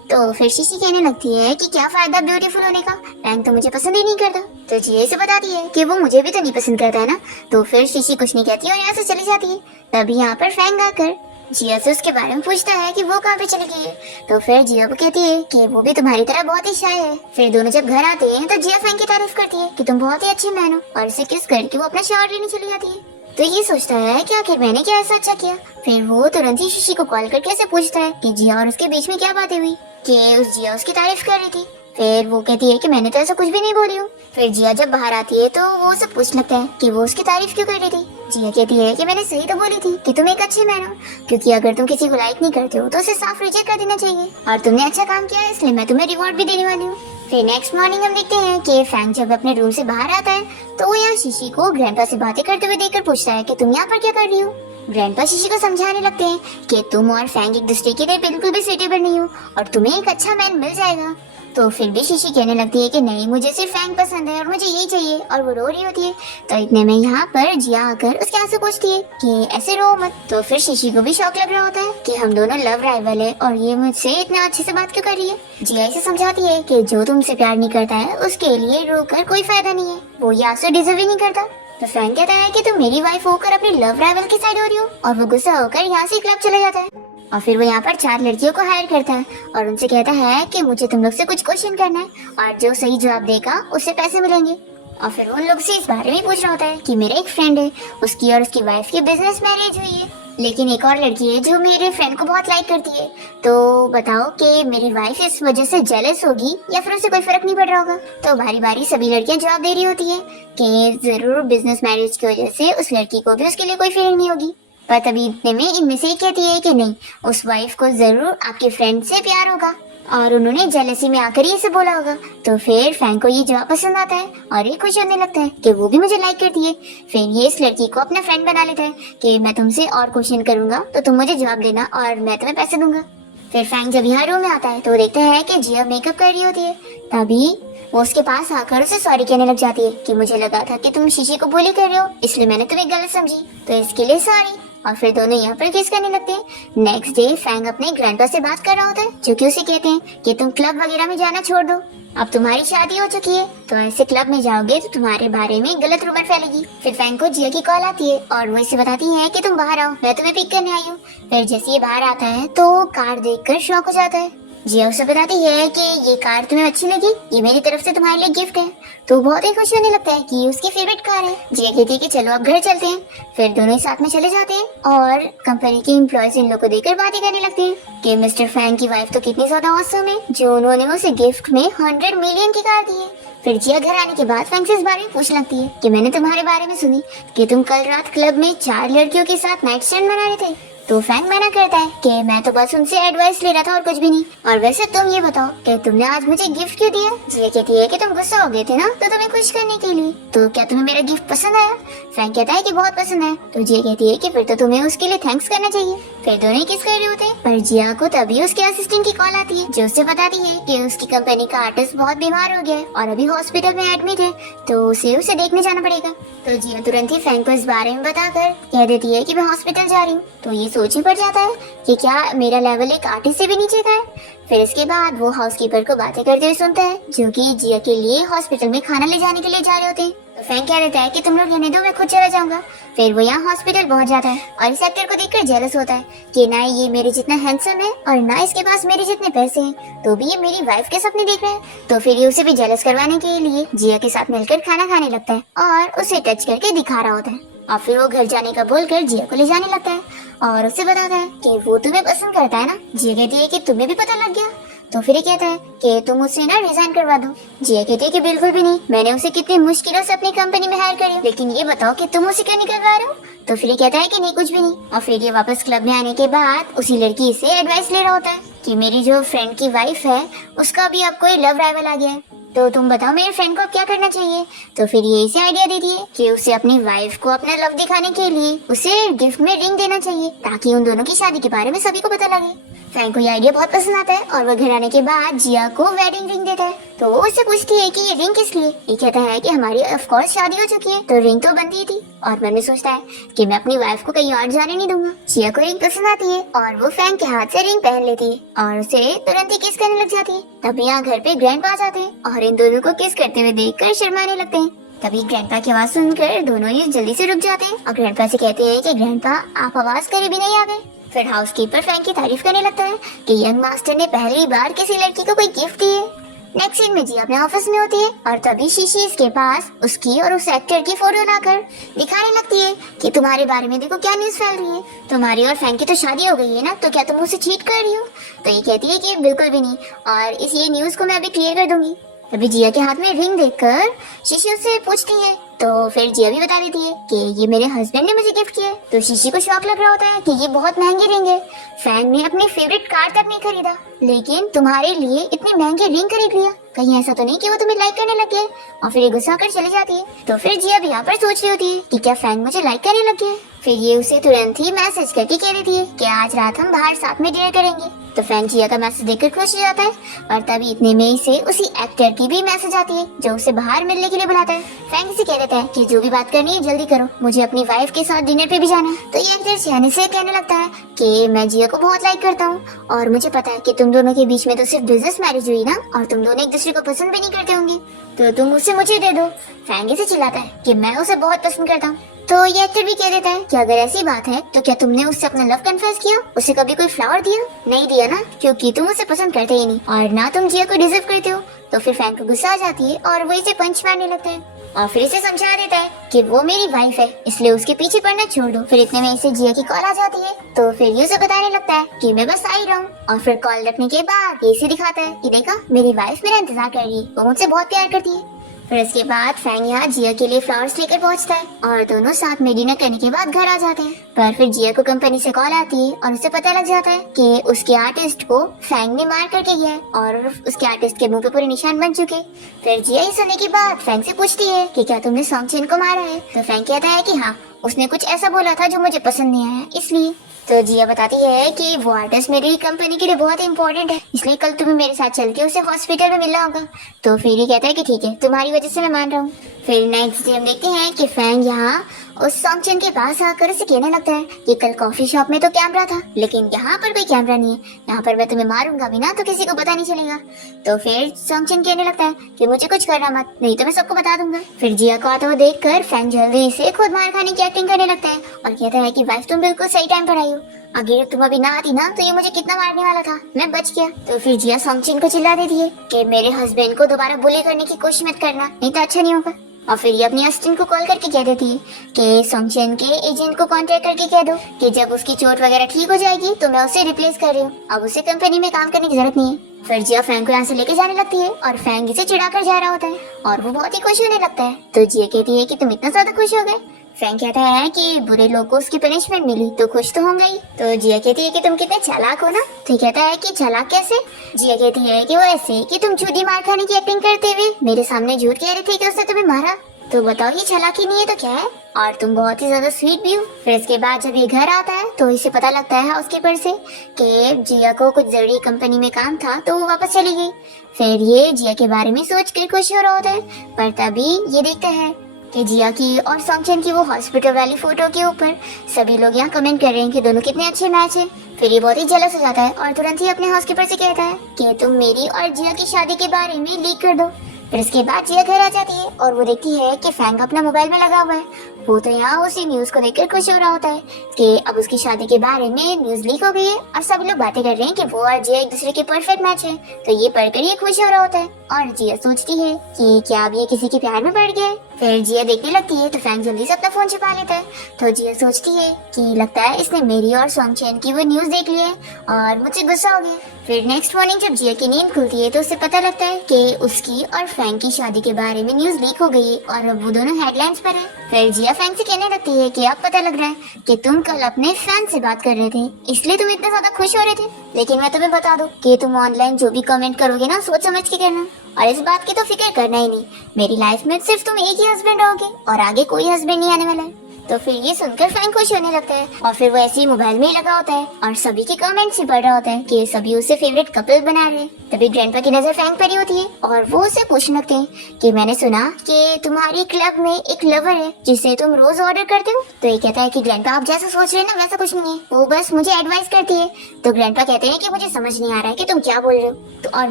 तो फिर शीशी कहने लगती है कि क्या फायदा ब्यूटीफुल होने का, फ्रैंक तो मुझे पसंद ही नहीं करता। तो जिया इसे बताती है कि वो मुझे भी तो नहीं पसंद करता है ना। तो फिर शीशी कुछ नहीं कहती और यहाँ से चली जाती है। तभी यहाँ पर फ्रैंक आकर जिया से उसके बारे में पूछता है कि वो कहाँ पे चली गई है। तो फिर जिया को कहती है कि वो भी तुम्हारी तरह बहुत ही शाय है। फिर दोनों जब घर आते हैं तो जिया फ्रैंक की तारीफ करती है कि तुम बहुत ही अच्छी मैन हो और इसे किस करके वो अपना शावर लेने चली जाती है। तो ये सोचता है कि आखिर मैंने क्या ऐसा अच्छा किया। फिर वो तुरंत ही शीशी को कॉल करके ऐसे पूछता है कि जिया और उसके बीच में क्या बातें हुई, कि उस जिया उसकी तारीफ कर रही थी फिर वो कहती है कि मैंने तो ऐसा कुछ भी नहीं बोली हूँ। फिर जिया जब बाहर आती है तो वो सब पूछ लगता है कि वो उसकी तारीफ क्यों कर रही थी। जिया कहती है कि मैंने सही तो बोली थी कि तुम एक अच्छे मैन हो, क्योंकि अगर तुम किसी को लाइक नहीं करते हो तो उसे साफ रिजेक्ट कर देना चाहिए, और तुमने अच्छा काम किया है इसलिए मैं तुम्हें रिवॉर्ड भी देने वाली हूँ। फिर नेक्स्ट मॉर्निंग हम देखते हैं कि फैंग जब अपने रूम से बाहर आता है तो वो यहाँ शीशी को ग्रैंडपा से बातें करते हुए देखकर पूछता है कि तुम यहाँ पर क्या कर रही हो। ग्रैंडपा शीशी को समझाने लगते हैं कि तुम और फैंग एक दूसरे के लिए बिल्कुल भी सुटेबल नहीं हो और तुम्हें एक अच्छा मैन मिल जाएगा। तो फिर भी शीशी कहने लगती है कि नहीं, मुझे सिर्फ फैंग पसंद है और मुझे यही चाहिए, और वो रो रही होती है। तो इतने में यहाँ पर जिया आकर उसके आंसू पोंछती है कि ऐसे रो मत। तो फिर शीशी को भी शौक लग रहा होता है कि हम दोनों लव राइवल है और ये मुझसे इतना अच्छे से बात क्यों कर रही है। जिया इसे समझाती है कि जो तुमसे प्यार नहीं करता है उसके लिए रोकर कोई फायदा नहीं है, वो ये आंसू डिजर्व ही नहीं करता। तो फैंग कहता है कि तुम मेरी वाइफ होकर अपने लव राइवल की साइड हो रही हो, और वो गुस्सा होकर यहाँ से क्लब चला जाता है। और फिर वो यहाँ पर 4 लड़कियों को हायर करता है और उनसे कहता है कि मुझे तुम लोग से कुछ क्वेश्चन करना है और जो सही जवाब देगा उससे पैसे मिलेंगे। और फिर उन लोग से इस बारे में पूछ रहा होता है कि मेरा एक फ्रेंड है, उसकी और उसकी वाइफ की बिजनेस मैरिज हुई है, लेकिन एक और लड़की है जो मेरे फ्रेंड को बहुत लाइक करती है, तो बताओ कि मेरी वाइफ इस वजह से जेलस होगी या फिर उसे कोई फर्क नहीं पड़ रहा होगा। तो बारी बारी सभी लड़कियां जवाब दे रही होती है कि जरूर बिजनेस मैरिज की वजह से उस लड़की को भी उसके लिए कोई फीलिंग नहीं होगी। पर तभी इतने में इनमें से एक कहती है कि नहीं, उस वाइफ को जरूर आपके फ्रेंड से प्यार होगा और उन्होंने जेलसी में आकर ही इसे बोला होगा। तो फिर फैंग को ये जवाब पसंद आता है और ये खुश होने लगता है कि वो भी मुझे लाइक करती है। फिर ये इस लड़की को अपना फ्रेंड बना लेता है कि मैं तुमसे और क्वेश्चन करूंगा तो तुम मुझे जवाब देना और मैं तुम्हें पैसे दूंगा। फिर फैंग जब यहाँ रूम में आता है तो देखता है कि जिया मेकअप कर रही होती है। तभी वो उसके पास आकर उसे सॉरी कहने लग जाती है कि मुझे लगा था कि तुम शीशी को बुली कर रहे हो, इसलिए मैंने तुम्हें गलत समझी, तो इसके लिए सॉरी। और फिर दोनों यहाँ पर किस करने लगते हैं। नेक्स्ट डे फैंग अपने ग्रैंडपा से बात कर रहा होता है जो कि उसे कहते हैं कि तुम क्लब वगैरह में जाना छोड़ दो, अब तुम्हारी शादी हो चुकी है, तो ऐसे क्लब में जाओगे तो तुम्हारे बारे में गलत रूमर फैलेगी। फिर फैंग को जिया की कॉल आती है और वो इसे बताती है कि तुम बाहर आओ, मैं तुम्हें पिक करने आई हूँ। फिर जैसे ये बाहर आता है तो कार देखकर शॉक हो जाता है। जिया उसे बताती है कि ये कार तुम्हें अच्छी लगी, ये मेरी तरफ से तुम्हारे लिए गिफ्ट है। तो बहुत ही खुश होने लगता है कि ये उसकी फेवरेट कार है। जिया कहती है कि चलो अब घर चलते हैं। फिर दोनों ही साथ में चले जाते हैं और कंपनी के एम्प्लॉयज इन लोग को देखकर बातें करने लगते हैं कि मिस्टर फैंग की वाइफ तो कितनी ज्यादा ऑसम है जो उन्होंने उसे गिफ्ट में 100 मिलियन की कार दी है। फिर जिया घर आने के बाद फैंग से इस बारे में पूछने लगती है कि मैंने तुम्हारे बारे में सुनी कि तुम कल रात क्लब में 4 लड़कियों के साथ नाइट स्टैंड मना रहे थे। तो फैंग मना करता है कि मैं तो बस उनसे एडवाइस ले रहा था और कुछ भी नहीं, और वैसे तुम ये बताओ कि तुमने आज मुझे गिफ्ट क्यों दिया। जिया कहती है कि तुम गुस्सा हो गए थे ना, तो तुम्हें खुश करने के लिए, तो क्या तुम्हें मेरा गिफ्ट पसंद आया। फैंग कहता है कि बहुत पसंद है। तो जिया कहती है कि फिर तो तुम्हें उसके लिए थैंक्स करना चाहिए। फिर दोनों किस कर रहे होते हैं, पर जिया को तभी उसके असिस्टेंट की कॉल आती है जो उसे बताती है कि उसकी कंपनी का आर्टिस्ट बहुत बीमार हो गया है और अभी हॉस्पिटल में एडमिट है, तो उसे देखने जाना पड़ेगा। तो जिया तुरंत ही फैंग को इस बारे में बताकर कह देती है कि मैं हॉस्पिटल जा रही हूँ। तो ये सोच ही पड़ जाता है कि क्या मेरा लेवल एक आर्टिस्ट से भी नीचे का है। फिर इसके बाद वो हाउसकीपर को बातें करते हुए सुनता है जो कि जिया के लिए हॉस्पिटल में खाना ले जाने के लिए जा रहे होते हैं। तो फैंग कह देता है कि तुम लोग रहने दो, मैं खुद चला जाऊंगा। फिर वो यहाँ हॉस्पिटल पहुंच जाता है और इस एक्टर को देखकर जेलस होता है कि ना ये मेरे जितना हैंडसम है और ना इसके पास मेरे जितने पैसे हैं, तो भी ये मेरी वाइफ के सपने देख रहा है। तो फिर ये उसे भी जेलस करवाने के लिए जिया के साथ मिलकर खाना खाने लगता है और उसे टच करके दिखा रहा होता है। और फिर वो घर जाने का बोलकर जिया को ले जाने लगता है और उसे बताता है कि वो तुम्हें पसंद करता है ना। जिया कहती है कि तुम्हें भी पता लग गया। तो फिर ये कहता है कि तुम उससे ना रिजाइन करवा दो। जिया कहती है कि बिल्कुल भी नहीं, मैंने उसे कितनी मुश्किलों से अपनी कंपनी में हायर करी, लेकिन ये बताओ कि तुम उसे क्यों नहीं करवा रहे हो। तो फिर ये कहता है कि नहीं, कुछ भी नहीं। और फिर ये वापस क्लब में आने के बाद उसी लड़की से एडवाइस ले रहा होता है कि मेरी जो फ्रेंड की वाइफ है उसका भी अब कोई लव राइवल आ गया है, तो तुम बताओ मेरे फ्रेंड को क्या करना चाहिए। तो फिर ये इसे आइडिया देती है कि उसे अपनी वाइफ को अपना लव दिखाने के लिए उसे गिफ्ट में रिंग देना चाहिए ताकि उन दोनों की शादी के बारे में सभी को पता लगे। फैंग को ये आइडिया बहुत पसंद आता है और वो घर आने के बाद जिया को वेडिंग रिंग देता है। तो वो उससे पूछती है कि ये रिंग किस लिए। ये कहता है कि हमारी ऑफ कोर्स शादी हो चुकी है, तो रिंग तो बनती थी, और मन में सोचता है कि मैं अपनी वाइफ को कहीं और जाने नहीं दूंगा। जिया को रिंग पसंद आती है और वो फैंग के हाथ से रिंग पहन लेती है और उसे तुरंत ही किस करने लग जाती है। तभी यहाँ घर पे ग्रैंडपा आ जाते हैं और इन दोनों को किस करते हुए देखकर शर्माने लगते हैं। तभी ग्रैंडपा की आवाज सुनकर दोनों ही जल्दी से रुक जाते हैं और ग्रैंडपा से कहते हैं कि ग्रैंडपा आप आवाज करे भी नहीं आ गए। फिर हाउसकीपर फैंग की तारीफ करने लगता है कि यंग मास्टर ने पहली बार किसी लड़की को कोई गिफ्ट दी है। नेक्स्ट सीन में जिया अपने ऑफिस में होती है और तभी शीशी इसके पास उसकी और उस एक्टर की फोटो लाकर दिखाने लगती है कि तुम्हारे बारे में देखो क्या न्यूज फैल रही है, तुम्हारी और फैन की तो शादी हो गई है ना, तो क्या तुम उसे चीट कर रही हो? तो ये कहती है कि बिल्कुल भी नहीं और इस ये न्यूज को मैं अभी क्लियर कर दूंगी। तभी जिया के हाथ में रिंग देखकर शीशी उससे पूछती है, तो फिर जिया भी बता देती है कि ये मेरे हस्बैंड ने मुझे गिफ्ट किया है। तो शीशी को शौक लग रहा होता है कि ये बहुत महंगी रिंग है, फैन ने अपनी फेवरेट कार तक नहीं खरीदा लेकिन तुम्हारे लिए इतनी महंगी रिंग खरीद लिया, कहीं ऐसा तो नहीं कि वो तुम्हें लाइक करने लग गया? और फिर ये गुस्सा कर चली जाती है। तो फिर जिया भी यहाँ पर सोच रही होती है कि क्या फैन मुझे लाइक करने लग गया? फिर ये उसे तुरंत ही मैसेज करके कह देती है कि आज रात हम बाहर साथ में डिनर करेंगे। तो फैन जिया का मैसेज देखकर खुश हो जाता है और तभी इतने में से उसी एक्टर की भी मैसेज आती है जो उसे बाहर मिलने के लिए बुलाता है। फैन इसे कह देता है कि जो भी बात करनी है जल्दी करो, मुझे अपनी वाइफ के साथ डिनर पे भी जाना है। तो ये एक्टर सियाने से कहने लगता है कि मैं जिया को बहुत लाइक करता हूँ और मुझे पता है कि तुम दोनों के बीच में तो सिर्फ बिजनेस मैरिज हुई ना और तुम दोनों एक दूसरे को पसंद भी नहीं करते होंगे, तो तुम उसे मुझे दे दो। फैंग से चिल्लाता है कि मैं उसे बहुत पसंद करता हूँ। तो ये एक्टर भी कह देता है कि अगर ऐसी बात है तो क्या तुमने उससे अपना लव कन्फेस किया, उसे कभी कोई फ्लावर दिया? नहीं दिया ना, क्योंकि तुम उसे पसंद करते ही नहीं और ना तुम जिया को डिजर्व करते हो। तो फिर फैंग को गुस्सा आ जाती है और वो इसे पंच मारने लगता है और फिर इसे समझा देता है कि वो मेरी वाइफ है इसलिए उसके पीछे पड़ना छोड़ दो। फिर इतने में इसे जिया की कॉल आ जाती है तो फिर ये उसे बताने लगता है कि मैं बस आ ही रहा हूँ। और फिर कॉल रखने के बाद ये इसे दिखाता है कि देखा मेरी वाइफ मेरा इंतजार कर रही है, वो मुझसे बहुत प्यार करती है। फिर इसके बाद फैंग यहाँ जिया के लिए फ्लावर्स लेकर पहुँचता है और दोनों साथ में डिनर करने के बाद घर आ जाते हैं। पर फिर जिया को कंपनी से कॉल आती है और उसे पता लग जाता है कि उसके आर्टिस्ट को फैंग ने मार करके गया है और उसके आर्टिस्ट के मुंह पे पूरे निशान बन चुके। फिर जिया ये सुनने के बाद फैंग से पूछती है कि क्या तुमने सॉन्गचेन को मारा है? तो फैंग कहता है कि हाँ, उसने कुछ ऐसा बोला था जो मुझे पसंद नहीं आया इसलिए। तो जिया बताती है कि वो आर्टिस्ट मेरी कंपनी के लिए बहुत इंपॉर्टेंट है इसलिए कल तुम्हें मेरे साथ चल के उसे हॉस्पिटल में मिलना होगा। तो फिर ये कहता है कि ठीक है, तुम्हारी वजह से मैं मान रहा हूँ। फिर नेक्स्ट डे हम देखते हैं कि फैंग यहाँ उस सॉन्गचेन के पास आकर उसे कहने लगता है कि कल कॉफी शॉप में तो कैमरा था लेकिन यहाँ पर कोई कैमरा नहीं है, यहाँ पर मैं तुम्हें मारूंगा भी ना तो किसी को पता नहीं चलेगा। तो फिर सॉन्गचेन कहने लगता है कि मुझे कुछ करना मत, नहीं तो मैं सबको बता दूंगा। फिर जिया को आता हुआ देखकर फैंग जल्दी से खुद मार खाने की एक्टिंग करने लगता है और कहता है कि वाइफ तुम बिल्कुल सही टाइम पर आई हो, अगर तुम अभी ना आती ना तो ये मुझे कितना मारने वाला था, मैं बच गया। तो फिर जिया सॉन्गचेन को चिल्ला देती है कि मेरे हस्बैंड को दोबारा बुली करने की कोशिश मत करना, नहीं तो अच्छा नहीं होगा। और फिर ये अपनी असिस्टेंट को कॉल करके कह देती है कि सॉन्गचेन के एजेंट को कांटेक्ट करके कह दो कि जब उसकी चोट वगैरह ठीक हो जाएगी तो मैं उसे रिप्लेस कर रही हूँ, अब उसे कंपनी में काम करने की जरूरत नहीं है। फिर जिया फैंग को यहाँ से लेके जाने लगती है और फैंग इसे चिढ़ाकर जा रहा होता है और वो बहुत ही खुश होने लगता है। तो जिया कहती है कि तुम इतना ज्यादा खुश हो गए? फैंग कहता है कि बुरे लोग को उसकी पनिशमेंट मिली तो खुश तो होंगे ही। तो जिया कहती है कि तुम कितने चालाक हो ना। तो कहता है कि चालाक कैसे? जिया कहती है कि वो ऐसे कि तुम झूठी मार खाने की एक्टिंग करते हुए मेरे सामने झूठ कह रहे थे कि उसने तुम्हें मारा, तो बताओ ये चालाकी नहीं है तो क्या है? और तुम बहुत ही ज्यादा स्वीट भी हो। फिर इसके बाद जब ये घर आता है तो इसे पता लगता है हाउसकीपर से कि जिया को कुछ जरूरी कंपनी में काम था तो वो वापस चली गई। फिर ये जिया के बारे में सोच कर खुश हो रहा होता है पर तभी ये देखता है कि जिया की और सॉन्गचेन की वो हॉस्पिटल वाली फोटो के ऊपर सभी लोग यहाँ कमेंट कर रहे हैं कि दोनों कितने अच्छे मैच है। फिर ये बहुत ही जेलस हो जाता है और तुरंत ही अपने हाउसकीपर से कहता है कि तुम मेरी और जिया की शादी के बारे में लीक कर दो। फिर इसके बाद जिया घर आ जाती है और वो देखती है कि फैंग अपना मोबाइल में लगा हुआ है। वो तो यहाँ उसी न्यूज को देखकर खुश हो रहा होता है कि अब उसकी शादी के बारे में न्यूज लीक हो गई है और सब लोग बातें कर रहे हैं कि वो और जिया एक दूसरे के परफेक्ट मैच है। तो ये पढ़कर ये खुश हो रहा होता है और जिया सोचती है कि क्या अब ये किसी के प्यार में पड़ गया है। फिर जिया देखने लगती है तो फैंग जल्दी से अपना फोन छिपा लेता है। तो जिया सोचती है कि लगता है इसने मेरी और सॉन्गचेन की वो न्यूज देख ली है और मुझसे गुस्सा हो गया। फिर नेक्स्ट मॉर्निंग जब जिया की नींद खुलती है तो उसे पता लगता है कि उसकी और फैंग की शादी के बारे में न्यूज लीक हो गई है और अब वो दोनों हेडलाइंस पर है। फिर जिया फैंग से कहने लगती है कि अब पता लग रहा है कि तुम कल अपने फैन से बात कर रहे थे इसलिए तुम इतना ज्यादा खुश हो रहे थे, लेकिन मैं तुम्हें बता दूं कि तुम ऑनलाइन जो भी कमेंट करोगे ना सोच समझ के करना और इस बात की तो फिक्र करना ही नहीं, मेरी लाइफ में सिर्फ तुम एक ही हस्बैंड रहोगे और आगे कोई हस्बैंड नहीं आने वाला है। तो फिर ये सुनकर फैंग खुश होने लगता है और फिर वो ऐसे ही मोबाइल में ही लगा होता है और सभी के कमेंट्स ही पढ़ रहा होता है कि सभी उसे फेवरेट कपल बना रहे हैं। तभी ग्रैंडपा की नजर फैंग पर ही होती है और वो उसे पूछने लगते हैं कि मैंने सुना कि तुम्हारी क्लब में एक लवर है जिसे तुम रोज ऑर्डर करते हो। तो ये कहता है कि ग्रैंडपा आप जैसा सोच रहे हैं ना वैसा कुछ नहीं है, वो बस मुझे एडवाइस करती है। तो ग्रैंडपा कहते हैं कि मुझे समझ नहीं आ रहा है कि तुम क्या बोल रहे हो, तो और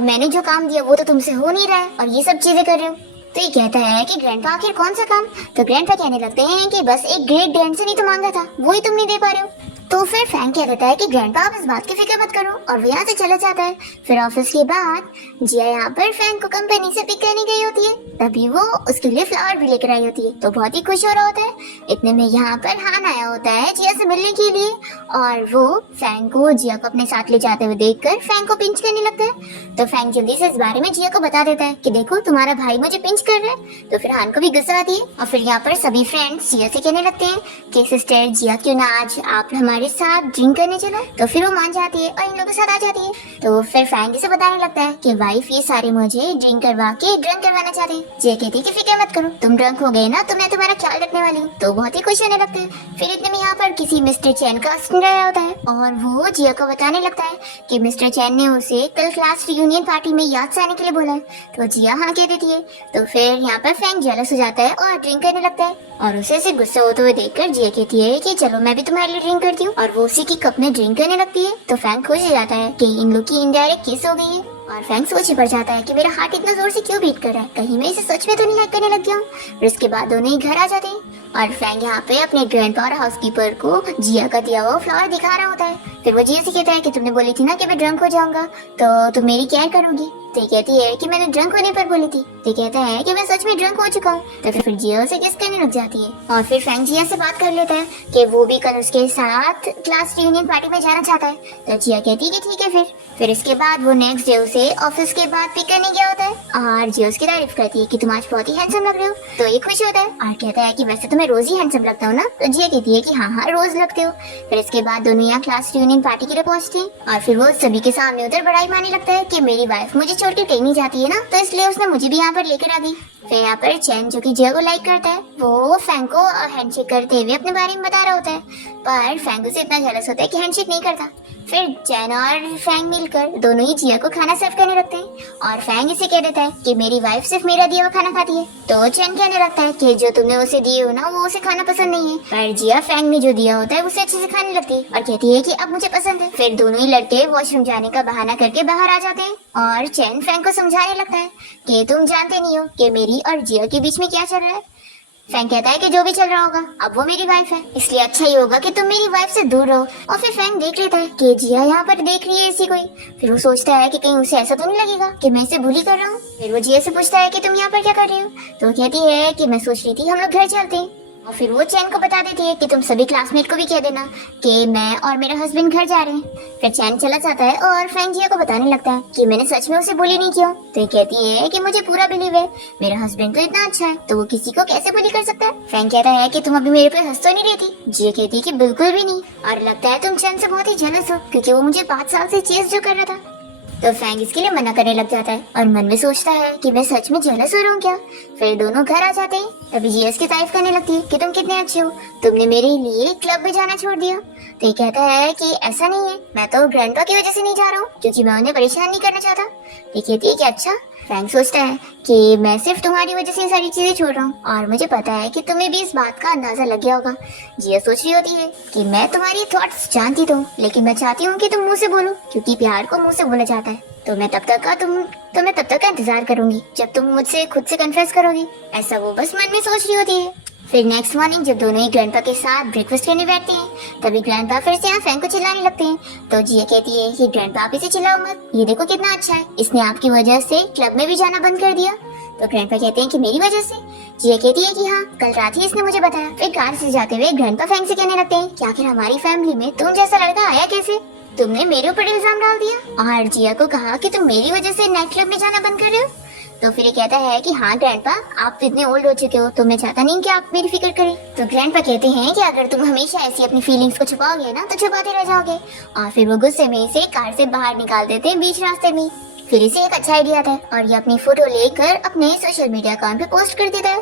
मैंने जो काम दिया वो तो तुमसे हो नहीं रहा है और ये सब चीजें कर रहे हो। तो ये कहता है कि ग्रैंडपा आखिर कौन सा काम? तो ग्रैंडपा कहने लगते हैं कि बस एक ग्रेट डांसर ही तो मांगा था, वो ही तुम नहीं दे पा रहे हो। तो फिर फैंग कह देता है कि ग्रैंडपा आप इस बात की फिक्र मत करो और वो यहाँ से चला जाता है। फिर ऑफिस के बाद जिया यहाँ पर फैंग को कंपनी से पिक करने गई होती है, तभी वो उसके लिए फ्लावर भी लेकर आई होती है, तो बहुत ही खुश हो रहा होता है। इतने में यहाँ पर हान आया होता है जिया से मिलने के लिए और वो फैंग को जिया को अपने साथ ले जाते हुए देखकर फैंग को पिंच करने लगता है। तो फैंग जल्दी से इस बारे में जिया को बता देता है कि देखो तुम्हारा भाई मुझे पिंच कर रहा है। तो फिर हान को भी गुस्सा आती है और फिर यहाँ पर सभी फ्रेंड्स जिया से कहने लगते हैं कि सिस्टर जिया क्यों ना आज आप हमारे साथ ड्रिंक करने चलो। तो फिर वो मान जाती है और इन लोगों के साथ आ जाती है। तो फिर फैंग से बताने लगता है कि वाइफ ये सारे मुझे ड्रिंक करवा के ड्रंक करवाना चाहते हैं। जिया कहती है कि फिक्र मत करो, तुम ड्रंक हो गए ना तो मैं तुम्हारा ख्याल रखने वाली हूँ। तो बहुत ही खुश होने लगते हैं। फिर इतने में यहाँ पर किसी मिस्टर चैन का सुन रहा होता है और वो जिया को बताने लगता है कि मिस्टर चैन ने उसे कल क्लास रियूनियन पार्टी में याद से आने के लिए बोला है। तो जिया हाँ कह देती है। तो फिर यहाँ पर फैंग जेलस हो जाता है और ड्रिंक करने लगता है और उसे ऐसे गुस्सा होते हुए देखकर जिया कहती है कि चलो मैं भी तुम्हारे लिए ड्रिंक करती हूँ और वो उसी की कप में ड्रिंक करने लगती है। तो फैंग खुश हो जाता है कि इन लोग की इनडायरेक्ट किस हो गई है और फैंग सोच ही पड़ जाता है कि मेरा हार्ट इतना जोर से क्यों बीट कर रहा है, कहीं मैं इसे सच में तो नहीं लाइक करने लग गया हूँ। फिर उसके बाद दोनों ही घर आ जाते हैं और फैंग यहाँ पे अपने ग्रैंडपा और हाउसकीपर को जिया का दिया हुआ फ्लावर दिखा रहा होता है। फिर वो जिया से कहता है कि तुमने बोली थी ना कि मैं ड्रंक हो जाऊंगा तो तुम मेरी केयर करोगी। तो कहती है कि मैंने ड्रंक होने पर बोली थी। तो कहता है कि मैं सच में ड्रंक हो चुका हूँ। तो फिर जिया उसे किस करने लग जाती है और फिर फैंग जिया से बात कर लेता है कि वो भी कल उसके साथ क्लास रियूनियन पार्टी में जाना चाहता है। तो जिया कहती है कि ठीक है। फिर इसके बाद वो नेक्स्ट डे उसे ऑफिस के बाद पिक करने गया होता है और जिया उसकी तारीफ करती है कि तुम आज बहुत ही हैंडसम लग रहे हो। तो ये खुश होता है और कहता है कि वैसे तो मैं रोज ही हैंडसम लगता हूँ ना। तो जिया कहती है कि हाँ रोज लगते हो। फिर इसके बाद दोनों यहाँ क्लास रियूनियन पार्टी के लिए पहुंचते हैं और फिर वो सभी के सामने उधर बड़ाई मारने लगता है कि मेरी वाइफ मुझे छोड़ के कहीं नहीं जाती है ना, तो इसलिए उसने मुझे भी यहाँ पर लेकर आ गई। फिर यहाँ पर चैन जो कि जिया को लाइक करता है वो फैंग को हैंडशेक करते हुए अपने बारे में बता रहा होता है, पर फैंग उसे इतना जेलस होता है कि हैंडशेक नहीं करता। फिर चैन और फैंग मिलकर दोनों ही जिया को खाना सर्व करने लगते हैं और फैंग इसे कह देता है कि मेरी वाइफ सिर्फ मेरा दिया हुआ खाना खाती है। तो चैन कहने लगता है कि जो तुमने उसे दिए हो ना वो उसे खाना पसंद नहीं है, पर जिया फैंग ने जो दिया होता है उसे अच्छे से खाने लगती है और कहती है कि अब मुझे पसंद है। फिर दोनों ही लड़के वॉशरूम जाने का बहाना करके बाहर आ जाते हैं और चैन फैंग को समझाने लगता है कि तुम जानते नहीं हो कि मेरी और जिया के बीच में क्या चल रहा है। फैंग कहता है कि जो भी चल रहा होगा अब वो मेरी वाइफ है, इसलिए अच्छा ही होगा कि तुम मेरी वाइफ से दूर रहो। और फिर फैंग देख लेता है कि जिया यहाँ पर देख रही है इसी कोई। फिर वो सोचता है कि कहीं उसे ऐसा तो नहीं लगेगा कि मैं इसे बुली कर रहा हूँ। फिर वो जिया से पूछता है कि तुम यहाँ पर क्या कर रही हो। तो कहती है कि मैं सोच रही थी हम लोग घर चलते हैं। और फिर वो चैन को बता देती है कि तुम सभी क्लासमेट को भी कह देना कि मैं और मेरा हस्बैंड घर जा रहे हैं। फिर चैन चला जाता है और फैंग जिया को बताने लगता है कि मैंने सच में उसे बुली नहीं किया। तो ये कहती है कि मुझे पूरा बिलीव है, मेरा हस्बैंड तो इतना अच्छा है तो वो किसी को कैसे बुली कर सकता है। फैंग कहता है कि तुम अभी मेरे पे हंस तो नहीं रही थी। जिया कहती है कि बिल्कुल भी नहीं, और लगता है तुम चैन से बहुत ही जेलस हो क्योंकि वो मुझे 5 साल से चेस जो कर रहा था। तो फैंग इसके लिए मना करने लग जाता है और मन में सोचता है कि मैं सच में जेलस हो रहा हूँ क्या। फिर दोनों घर आ जाते हैं। तभी जिया की तारीफ करने लगती है कि तुम कितने अच्छे हो, तुमने मेरे लिए क्लब में जाना छोड़ दिया। तो ये कहता है कि ऐसा नहीं है, मैं तो ग्रैंडपा की वजह से नहीं जा रहा हूँ क्योंकि मैं उन्हें परेशान नहीं करना चाहता। ये कहती है कि अच्छा। फैंग सोचता है कि मैं सिर्फ तुम्हारी वजह से सारी चीजें छोड़ रहा हूँ और मुझे पता है कि तुम्हें भी इस बात का अंदाजा लग गया होगा। जिया सोच रही होती है कि मैं तुम्हारी थॉट्स जानती तो हूँ, लेकिन मैं चाहती हूँ कि तुम मुंह से बोलो क्योंकि प्यार को मुंह से बोला जाता है। तो मैं तब तक का इंतजार करूंगी जब तुम मुझसे खुद से कन्फेस करोगी, ऐसा वो बस मन में सोच रही होती है। फिर नेक्स्ट मॉर्निंग जब दोनों ही ग्रैंडपा के साथ ब्रेकफास्ट करने बैठते हैं तभी ग्रैंडपा फिर से यहाँ फैंग को चिल्लाने लगते हैं। तो जिया कहती है कि ग्रैंडपा आप इसे चिल्लाओ मत, ये देखो कितना अच्छा है, इसने आपकी वजह से क्लब में भी जाना बंद कर दिया। तो ग्रैंडपा कहते हैं कि मेरी वजह से। जिया कहती है कि हाँ कल रात ही इसने मुझे बताया। फिर कार से जाते हुए ग्रैंडपा फैंग से कहने लगते हैं कि आखिर हमारी फैमिली में तुम जैसा लड़का आया कैसे, तुमने मेरे ऊपर इल्जाम डाल दिया और जिया को कहा कि तुम मेरी वजह से नाइट क्लब में जाना बंद कर रहे हो। तो फिर ये कहता है कि हाँ ग्रैंडपा आप इतने ओल्ड हो चुके हो तो मैं चाहता नहीं कि आप मेरी फिक्र करें। तो ग्रैंडपा कहते हैं कि अगर तुम हमेशा ऐसी अपनी फीलिंग्स को छुपाओगे ना तो छुपाते रह जाओगे। और फिर वो गुस्से में इसे कार से बाहर निकाल देते हैं बीच रास्ते में। फिर इसे एक अच्छा आइडिया आता है और ये अपनी फोटो लेकर अपने सोशल मीडिया अकाउंट पे पोस्ट कर देता है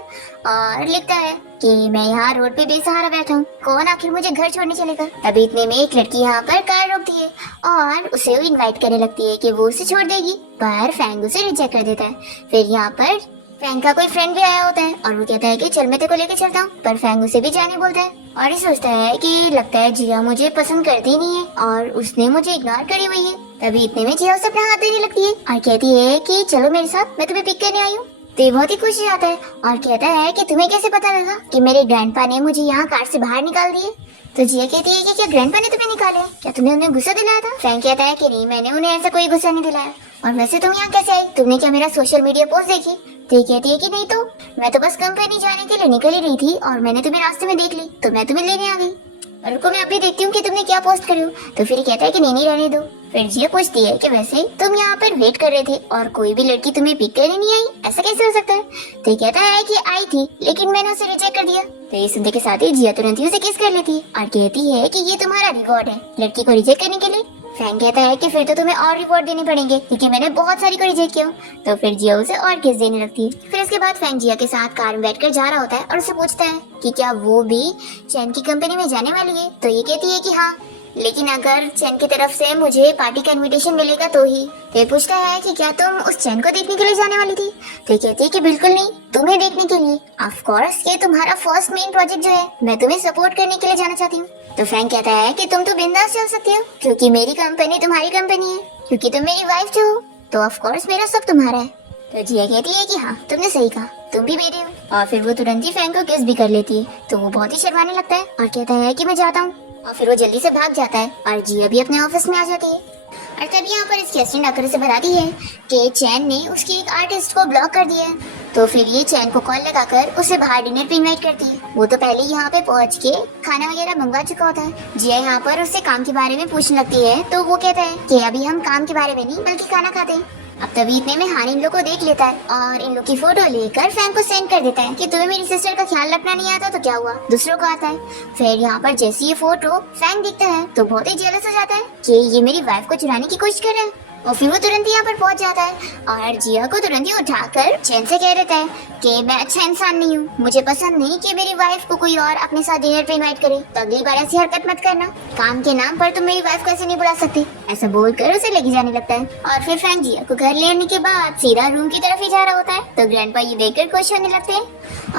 और लिखता है कि मैं यहाँ रोड पे बेसहारा बैठा हूँ, कौन आखिर मुझे घर छोड़ने चलेगा। तभी इतने में एक लड़की यहाँ पर कार रोकती है और उसे इनवाइट करने लगती है कि वो उसे छोड़ देगी, पर फैंग उसे रिजेक्ट कर देता है। फिर यहाँ पर फैंग का कोई फ्रेंड भी आया होता है और वो कहता है कि चल मैं तेरे को लेके चलता हूँ, पर फैंग उसे भी जाने बोलता है और ये सोचता है कि लगता है जिया मुझे पसंद करती नहीं है और उसने मुझे इग्नोर करी हुई है। तभी इतने में जिया उसे अपना हाथ देने लगती है और कहती है कि चलो मेरे साथ, मैं तुम्हें पिक करने आई हूँ। तो ये बहुत ही खुश हो जाता है और कहता है कि तुम्हें कैसे पता लगा कि मेरे ग्रैंडपा ने मुझे यहाँ कार से बाहर निकाल दिए। तो जिया कहती है कि क्या ग्रैंडपा ने तुम्हें निकाले, क्या तुमने उन्हें गुस्सा दिलाया था। फ्रैंक कहता है कि नहीं, मैंने उन्हें ऐसा कोई गुस्सा नहीं दिलाया। और वैसे तुम यहाँ कैसे आई, तुमने क्या मेरा सोशल मीडिया पोस्ट देखी। तो ये कहती है कि नहीं तो मैं तो बस कंपनी जाने के लिए निकल ही रही थी और मैंने तुम्हें रास्ते में देख ली तो मैं तुम्हें लेने आ गई। और रुको मैं अभी देखती हूँ कि तुमने क्या पोस्ट करी हो। तो फिर कहता है कि नहीं रहने दो। फिर जिया पूछती है कि वैसे तुम यहाँ पर वेट कर रहे थे और कोई भी लड़की तुम्हें पिक करने नहीं आई, ऐसा कैसे हो सकता है। तो कहता है कि आई थी लेकिन मैंने उसे रिजेक्ट कर दिया। तो ये सुनने के साथ ही जिया तुरंत ही उसे किस कर लेती है और कहती है कि ये तुम्हारा रिवॉर्ड है लड़की को रिजेक्ट करने के लिए। फ्रैंक कहता है कि फिर तो तुम्हें और रिवॉर्ड देने पड़ेंगे क्योंकि मैंने बहुत सारी को रिजेक्ट किया। तो फिर जिया उसे और किस देने लगती है। फिर इसके बाद फ्रैंक जिया के साथ कार में बैठकर जा रहा होता है और उसे पूछता है कि क्या वो भी चैन की कंपनी में जाने वाली है। तो ये कहती है कि हाँ, लेकिन अगर चैन की तरफ से मुझे पार्टी का इनविटेशन मिलेगा तो ही। तो पूछता है कि क्या तुम उस चैन को देखने के लिए जाने वाली थी। तो कहती है कि बिल्कुल नहीं, तुम्हें देखने के लिए। ऑफ कोर्स ये तुम्हारा फर्स्ट मेन प्रोजेक्ट जो है, मैं तुम्हें सपोर्ट करने के लिए जाना चाहती हूँ। तो फ्रैंक कहता है कि तुम तो बिंदास चल सकती हो क्योंकि मेरी कंपनी तुम्हारी कंपनी है, क्योंकि तुम मेरी वाइफ जो हो तो ऑफ कोर्स मेरा सब तुम्हारा है। तो जिया कहती है कि हाँ तुमने सही कहा, तुम भी मेरे हो। और फिर वो तुरंत ही फ्रैंक को किस भी कर लेती है। तो वो बहुत ही शर्माने लगता है और कहता है कि मैं जाता हूँ। और फिर वो जल्दी से भाग जाता है और जिया भी अपने ऑफिस में आ जाती है। और तभी यहाँ पर इसकी असिस्टेंट आकर उसे बताती है कि चैन ने उसकी एक आर्टिस्ट को ब्लॉक कर दिया है। तो फिर ये चैन को कॉल लगाकर उसे बाहर डिनर पे इनवाइट करती है। वो तो पहले यहाँ पे पहुँच के खाना वगैरह मंगवा चुका होता है। जिया यहाँ पर उससे काम के बारे में पूछने लगती है तो वो कहता है कि अभी हम काम के बारे में नहीं बल्कि खाना खाते हैं। अब तभी इतने में हान इन लोग को देख लेता है और इन लोग की फोटो लेकर फ्रैंक को सेंड कर देता है कि तुम्हें मेरी सिस्टर का ख्याल रखना नहीं आता तो क्या हुआ, दूसरों को आता है। फिर यहाँ पर जैसे ये फोटो फ्रैंक दिखता है तो बहुत ही जेलस हो जाता है कि ये मेरी वाइफ को चुराने की कोशिश कर रहा है। और फिर वो तुरंत यहाँ पर पहुंच जाता है और जिया को तुरंत ही उठाकर चैन से कह देता है कि मैं अच्छा इंसान नहीं हूँ, मुझे पसंद नहीं कि मेरी वाइफ को कोई और अपने साथ डिनर पे इनवाइट करे, तो अगली बार ऐसी हरकत मत करना, काम के नाम पर तुम मेरी वाइफ को ऐसे नहीं बुला सकती। ऐसा बोलकर उसे लेके जाने लगता है। और फिर फ्रैंक जिया को घर ले आने के बाद सीधा रूम की तरफ ही जा रहा होता है। तो ग्रैंडपा ये देखकर खुश होने लगते हैं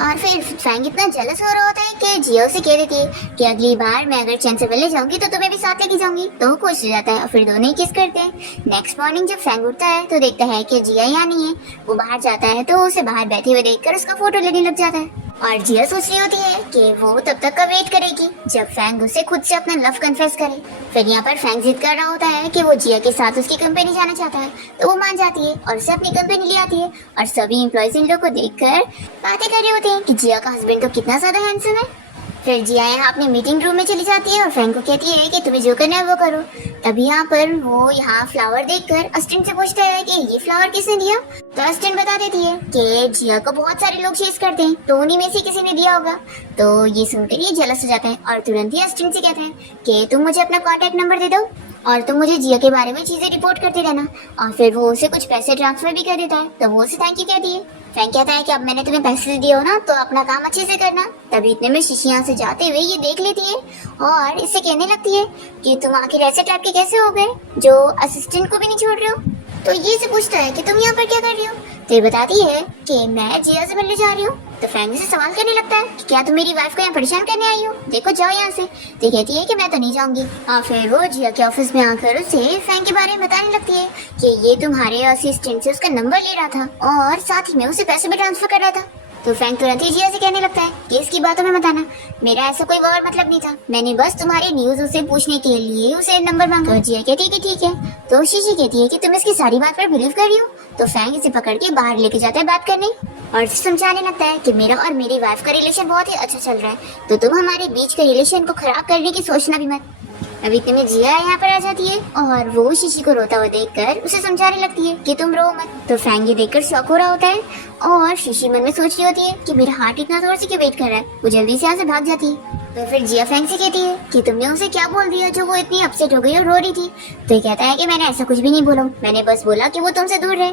और फिर फ्रैंक इतना जेलस हो रहा होता है कि जिया उसे कह देती है कि अगली बार मैं अगर चैन से मिलने जाऊंगी तो तुम्हें भी साथ लेके जाऊंगी। तो वो खुश हो जाता है और फिर दोनों ही किस करते हैं। नेक्स्ट मॉर्निंग जब फ्रैंक उठता है तो देखता है कि जिया यहाँ नहीं है। वो बाहर जाता है तो उसे बाहर बैठे हुए देखकर उसका फोटो लेने लग जाता है और जिया सोच रही होती है कि वो तब तक का वेट करेगी जब फ्रैंक उसे खुद से अपना लव कन्फेस करे। फिर यहाँ पर फ्रैंक जिद कर रहा होता है कि वो जिया के साथ उसकी कंपनी जाना चाहता है। तो वो मान जाती है और उसे अपनी कंपनी ले आती है और सभी एम्प्लॉयज इन लोग को देखकर बातें कर रहे होते हैं कि जिया का हस्बैंड तो कितना ज्यादा हैंडसम है। फिर जिया यहाँ अपने मीटिंग रूम में चली जाती है और फ्रैंक को कहती है कि तुम्हें जो करना है वो करो। तभी यहाँ पर वो यहाँ फ्लावर देखकर असिस्टेंट से पूछता है कि ये फ्लावर किसने दिया। तो असिस्टेंट बता देती है कि जिया को बहुत सारे लोग चेस करते हैं तो उन्हीं में से किसी ने दिया होगा। तो ये सुनकर ये जेलस हो जाता है और तुरंत ही असिस्टेंट से कहता है कि तुम मुझे अपना कॉन्टेक्ट नंबर दे दो और तुम मुझे जिया के बारे में चीजें रिपोर्ट करते रहना। और फिर वो उसे कुछ पैसे ट्रांसफर भी कर देता है। तो वो उसे थैंक यू कहती है। फ्रैंक कहता है कि अब मैंने तुम्हें पैसे दिए हो ना तो अपना काम अच्छे से करना। तभी इतने में शीशी यहाँ से जाते हुए ये देख लेती है और इससे कहने लगती है कि तुम आखिर ऐसे टाइप के कैसे हो गए जो असिस्टेंट को भी नहीं छोड़ रहे हो। तो ये से पूछता है कि तुम यहाँ पर क्या कर रही हो। तो ये बताती है कि मैं जिया से मिलने जा रही हूँ। तो फ्रैंक से सवाल करने लगता है कि क्या तुम मेरी वाइफ को यहाँ परेशान करने आई हो, देखो जाओ यहाँ से। तो कहती है कि मैं तो नहीं जाऊंगी। और फिर वो जिया के ऑफिस में आकर उसे फ्रैंक के बारे में बताने लगती है कि ये तुम्हारे असिस्टेंट से उसका नंबर ले रहा था और साथ ही में उसे पैसे भी ट्रांसफर कर रहा था। तो फ्रैंक तुरंत ही जिया से कहने लगता है कि इसकी बातों में मत आना, मेरा ऐसा कोई और मतलब नहीं था, मैंने बस तुम्हारी न्यूज उसे पूछने के लिए उसे नंबर मांगा। तो जिया कहती है कि ठीक है। तो शीशी कहती है कि तुम इसकी सारी बात पर बिलीव कर रही हो। तो फ्रैंक इसे पकड़ के बाहर लेके जाता है बात करने और समझाने लगता है कि मेरा और मेरी वाइफ का रिलेशन बहुत ही अच्छा चल रहा है, तो तुम हमारे बीच के रिलेशन को खराब करने की सोचना भी मत। अभी इतने में जिया यहाँ पर आ जाती है और वो शीशी को रोता हुआ देखकर उसे समझाने लगती है कि तुम रो मत। तो फ्रैंक ये देखकर शॉक हो रहा होता है और शीशी मन में सोच रही होती है कि मेरा हार्ट इतना जोर से क्यों वेट कर रहा है। वो जल्दी से यहाँ से भाग जाती है। तो फिर जिया फ्रैंक से कहती है कि तुमने उसे क्या बोल दिया जो वो इतनी अपसेट हो गई और रो रही थी। तो ये कहता है कि मैंने ऐसा कुछ भी नहीं बोला, मैंने बस बोला कि वो तुमसे दूर रहे।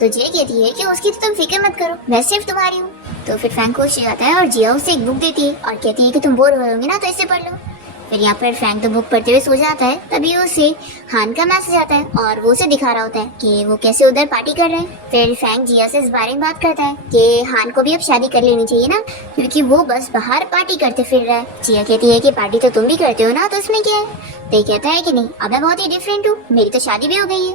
तो जिया कहती है कि उसकी तो तुम फिक्र मत करो, मैं सिर्फ तुम्हारी हूँ। तो फिर फ्रैंक खुश हो जाता है और जिया उसे एक बुक देती है और कहती है कि तुम बोर हो रहोगे ना तो इसे पढ़ लो। फिर यहाँ पर फ्रैंक तो बुक पढ़ते हुए सो जाता है। तभी उसे हान का मैसेज आता है और वो उसे दिखा रहा होता है कि वो कैसे उधर पार्टी कर रहे हैं। फिर फ्रैंक जिया से इस बारे में बात करता है कि हान को भी अब शादी कर लेनी चाहिए ना, क्योंकि वो बस बाहर पार्टी करते फिर रहा है। जिया कहती है कि पार्टी तो तुम भी करते हो ना, तो उसमें क्या है। तो ये कहता है कि नहीं, अब मैं बहुत ही डिफरेंट हूँ, मेरी तो शादी भी हो गई है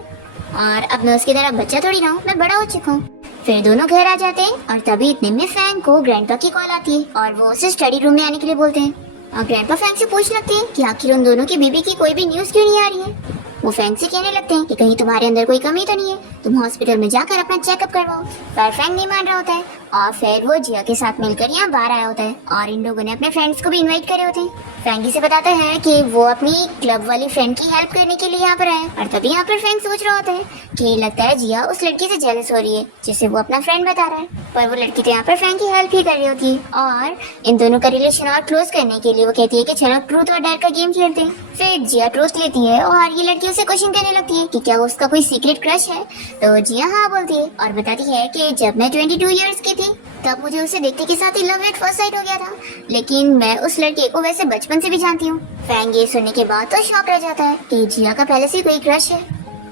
और अब मैं उसकी तरह बच्चा थोड़ी ना हूँ, मैं बड़ा हो चुका हूँ। फिर दोनों घर आ जाते हैं और तभी इतने में फैंग को ग्रैंडपा की कॉल आती है और वो उसे स्टडी रूम में आने के लिए बोलते हैं। और ग्रैंडपा फैंग से पूछ लगते हैं कि आखिर उन दोनों की बेबी की कोई भी न्यूज क्यों नहीं आ रही है। वो फैंग से कहने लगते हैं कि कहीं तुम्हारे अंदर कोई कमी तो नहीं है, तुम हॉस्पिटल में जाकर अपना चेकअप करवाओ। पर फैंग नहीं मान रहा होता है और फिर वो जिया के साथ मिलकर यहाँ बाहर आया होता है और इन लोगों ने अपने फ्रेंड्स को भी इनवाइट करे होते हैं। फैंग से बताता है कि वो अपनी क्लब वाली फ्रेंड की हेल्प करने के लिए यहाँ पर आया और तभी यहाँ पर फैंग सोच रहा होता है कि लगता है जिया उस लड़की से जेलस हो रही है जिसे वो अपना फ्रेंड बता रहा है, पर वो लड़की तो यहाँ पर फैंग की हेल्प ही कर रही होती है। और इन दोनों का रिलेशन और क्लोज करने के लिए वो कहती है कि चलो ट्रूथ और डेयर का गेम खेलते हैं। फिर जिया ट्रूथ लेती है और ये लड़की उसे क्वेश्चन करने लगती है कि क्या उसका कोई सीक्रेट क्रश है। तो जिया हाँ बोलती है और बताती है कि जब मैं 22 इयर्स की थी तब मुझे उसे देखने के साथ ही लव एट फर्स्ट साइट हो गया था, लेकिन मैं उस लड़के को वैसे बचपन से भी जानती हूँ। फैंग ये सुनने के बाद तो शॉक रह जाता है कि जिया का पहले से कोई क्रश है।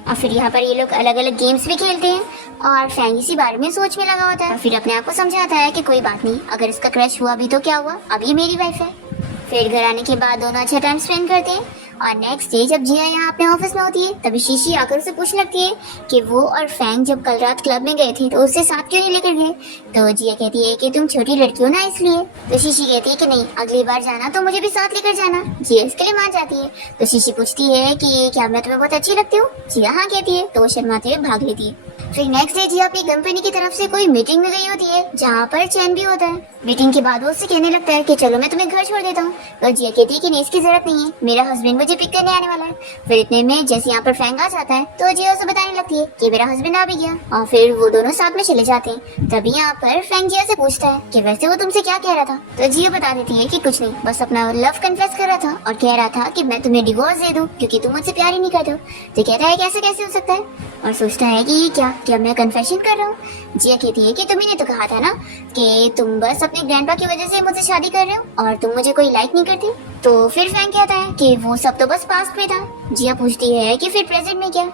और फिर यहाँ पर ये लोग अलग अलग गेम्स भी खेलते हैं और फैंग इसी बारे में सोच में लगा होता है और फिर अपने आप को समझाता है कि कोई बात नहीं, अगर इसका क्रश हुआ भी तो क्या हुआ, अब ये मेरी वाइफ है। फिर घर आने के बाद दोनों अच्छा टाइम स्पेंड करते हैं और नेक्स्ट डे जब जिया यहाँ अपने ऑफिस में होती है तभी शीशी आकर उसे पूछ लगती है कि वो और फैंग जब कल रात क्लब में गए थे तो उसे साथ क्यों नहीं लेकर गए। तो जिया कहती है कि तुम छोटी लड़की हो ना इसलिए। तो शीशी कहती है कि नहीं, अगली बार जाना तो मुझे भी साथ लेकर जाना। जिया इसके लिए मान जाती है। तो शीशी पूछती है कि क्या मैं तुम्हें बहुत अच्छी लगती हूँ। जिया हाँ कहती है तो वो शर्माते हुए भाग लेती है। फिर नेक्स्ट डे जिया अपनी कंपनी की तरफ से कोई मीटिंग में गई होती है जहाँ पर चैन भी होता है। मीटिंग के बाद वो उससे कहने लगता है कि चलो मैं तुम्हें घर छोड़ देता हूँ। तो जिया कहती है कि नहीं, इसकी जरूरत नहीं है, मेरा हस्बैंड मुझे पिक करने आने वाला है। फिर इतने में जैसे यहाँ पर फैंग आ जाता है तो जिया उसे बताने लगती है कि मेरा हस्बैंड आ भी गया और फिर वो दोनों साथ में चले जाते हैं। तभी यहाँ पर फैंग जिया से पूछता है कि वैसे वो तुमसे क्या कह रहा था। तो जिया बता देती है कि कुछ नहीं, बस अपना लव कन्फेस कर रहा था और कह रहा था कि मैं तुम्हें डिवोर्स दे दूं क्योंकि तुम मुझसे प्यार ही नहीं करते हो। तो कहता है कैसे कैसे हो सकता है और सोचता है कि क्या मैं कन्फेशन कर रहा हूँ। जिया कहती है कि तुम्ही तो कहा था ना कि तुम बस अपने ग्रैंडपा की वजह से मुझसे शादी कर रहे हो और तुम मुझे कोई लाइक नहीं करती। तो फिर फैंग कहता है कि वो सब तो बस पास्ट में था। जिया पूछती है कि फिर प्रेजेंट में क्या।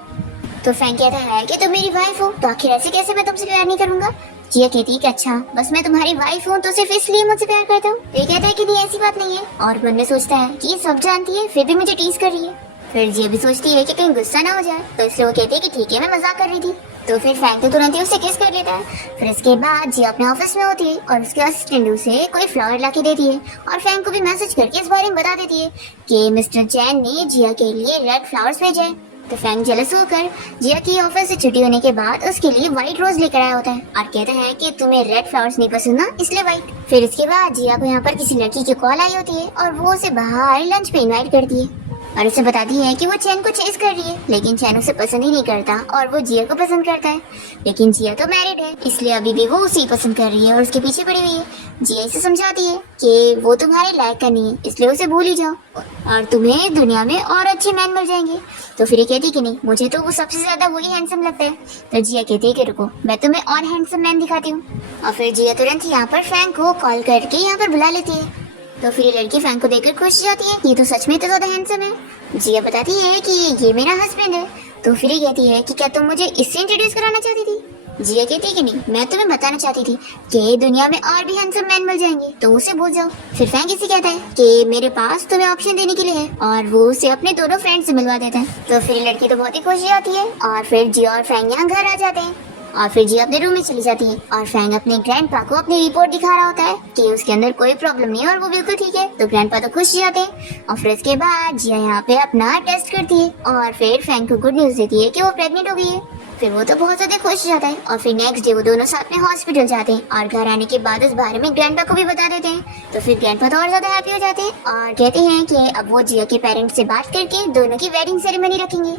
तो फैंग कहता है कि तुम मेरी वाइफ हो तो आखिर ऐसे कैसे मैं तुमसे प्यार नहीं करूंगा। जिया कहती है कि अच्छा बस मैं तुम्हारी वाइफ हूँ तो सिर्फ इसलिए मुझसे प्यार करता हूँ। ये कहता है कि नहीं ऐसी बात नहीं है और मन में सोचता है कि ये सब जानती है फिर भी मुझे टीज कर रही है। फिर जिया भी सोचती है कि कहीं गुस्सा ना हो जाए तो इसलिए वो कहती है कि ठीक है मैं मजाक कर रही थी। तो फिर फैंग तो तुरंत ही उससे किस कर लेता है। फिर इसके बाद जिया अपने ऑफिस में होती है और उसके असिस्टेंट उसे कोई फ्लावर ला के देती है और फैंग को भी मैसेज करके इस बारे में बता देती है कि मिस्टर चैन ने जिया के लिए रेड फ्लावर्स भेजे हैं। तो फैंग जेलस होकर जिया की ऑफिस से छुट्टी होने के बाद उसके लिए व्हाइट रोज लेकर आया होता है और कहता है कि तुम्हें रेड फ्लावर्स नहीं पसंद ना इसलिए व्हाइट। फिर इसके बाद जिया को यहाँ पर किसी लड़की की कॉल आई होती है और वो उसे बाहर लंच पे इनवाइट करती है और उसे बताती है कि वो चैन को चेस कर रही है, लेकिन चैन उसे पसंद ही नहीं करता और वो जिया को पसंद करता है। लेकिन जिया तो मैरिड है इसलिए अभी भी वो उसे पसंद कर रही है और उसके पीछे पड़ी हुई है। जिया इसे समझाती है कि वो तुम्हारे लायक का नहीं है इसलिए उसे भूल ही जाओ और तुम्हें दुनिया में और अच्छे मैन मिल जाएंगे। तो फिर ये कहती कि नहीं, मुझे तो वो सबसे ज्यादा वही हैंडसम लगता है। तो जिया कहती है कि रुको मैं तुम्हें और हैंडसम मैन दिखाती हूँ। और फिर जिया तुरंत यहाँ पर फैंग को कॉल करके यहाँ पर बुला लेती है। तो फिर ये लड़की फैंग को देखकर खुश जाती है, ये तो सच में तो ज्यादा हैंडसम है। जिया बताती है कि ये मेरा हस्बैंड है। तो फिर ये कहती है कि क्या तुम मुझे इससे इंट्रोड्यूस कराना चाहती थी। जिया कहती है कि नहीं, मैं तुम्हें बताना चाहती थी कि दुनिया में और भी हैंडसम मैन मिल जाएंगे तो उसे भूल जाओ। फिर फैंग इसे कहता है कि मेरे पास तुम्हें ऑप्शन देने के लिए है और वो उसे अपने दोनों फ्रेंड से मिलवा देता है। तो फिर लड़की तो बहुत ही खुश जाती है और फिर जिया और फैंग यहाँ घर आ जाते हैं और फिर जिया अपने रूम में चली जाती है और फैंग अपने ग्रैंडपा को अपनी रिपोर्ट दिखा रहा होता है कि उसके अंदर कोई प्रॉब्लम नहीं है और वो बिल्कुल ठीक है। तो ग्रैंडपा तो खुश जाते हैं और फिर इसके बाद जिया यहाँ पे अपना टेस्ट करती है और फिर फैंग को गुड न्यूज देती है कि वो प्रेग्नेंट हो गई है। फिर वो तो बहुत ज्यादा खुश हो जाता है और फिर नेक्स्ट डे वो दोनों साथ में हॉस्पिटल जाते हैं और घर आने के बाद उस बारे में ग्रैंडपा को भी बता देते हैं। तो फिर ग्रैंडपा तो और ज्यादा हैप्पी हो जाते हैं और कहते हैं कि अब वो जिया के पेरेंट्स से बात करके दोनों की वेडिंग सेरेमनी रखेंगे।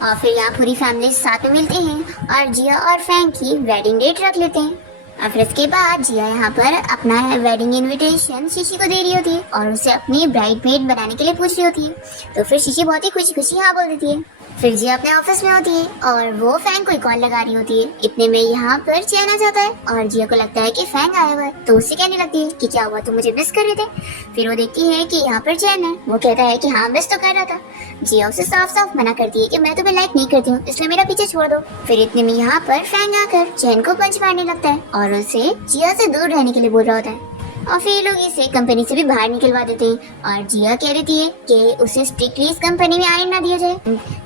और फिर यहाँ पूरी फैमिली साथ में मिलते हैं और जिया और फैंग की वेडिंग डेट रख लेते हैं। और फिर इसके बाद जिया यहाँ पर अपना वेडिंग इनविटेशन शीशी को दे रही होती है और उसे अपनी ब्राइडमेड बनाने के लिए पूछ रही होती है। तो फिर शीशी बहुत ही खुशी खुशी हाँ बोल देती है। फिर जिया अपने ऑफिस में होती है और वो फैंग को कॉल लगा रही होती है। इतने में यहाँ पर चैन आ जाता है और जिया को लगता है कि फैंग आया हुआ है तो उससे कहने लगती है कि क्या हुआ, तुम मुझे मिस कर रहे थे। फिर वो देखती है कि यहाँ पर चैन है। वो कहता है कि हाँ मिस तो कर रहा था। जिया उसे साफ साफ मना करती है कि मैं तुम्हें लाइक नहीं करती हूँ इसलिए मेरा पीछे छोड़ दो। फिर इतने में यहाँ पर फैंग आकर चैन को पंच मारने लगता है और उसे जिया से दूर रहने के लिए बोल रहा होता है। और फिर ये लोग इसे कंपनी से भी बाहर निकलवा देते हैं और जिया कह देती है कि उसे स्ट्रिक्टली इस कंपनी में आने ना दिया जाए।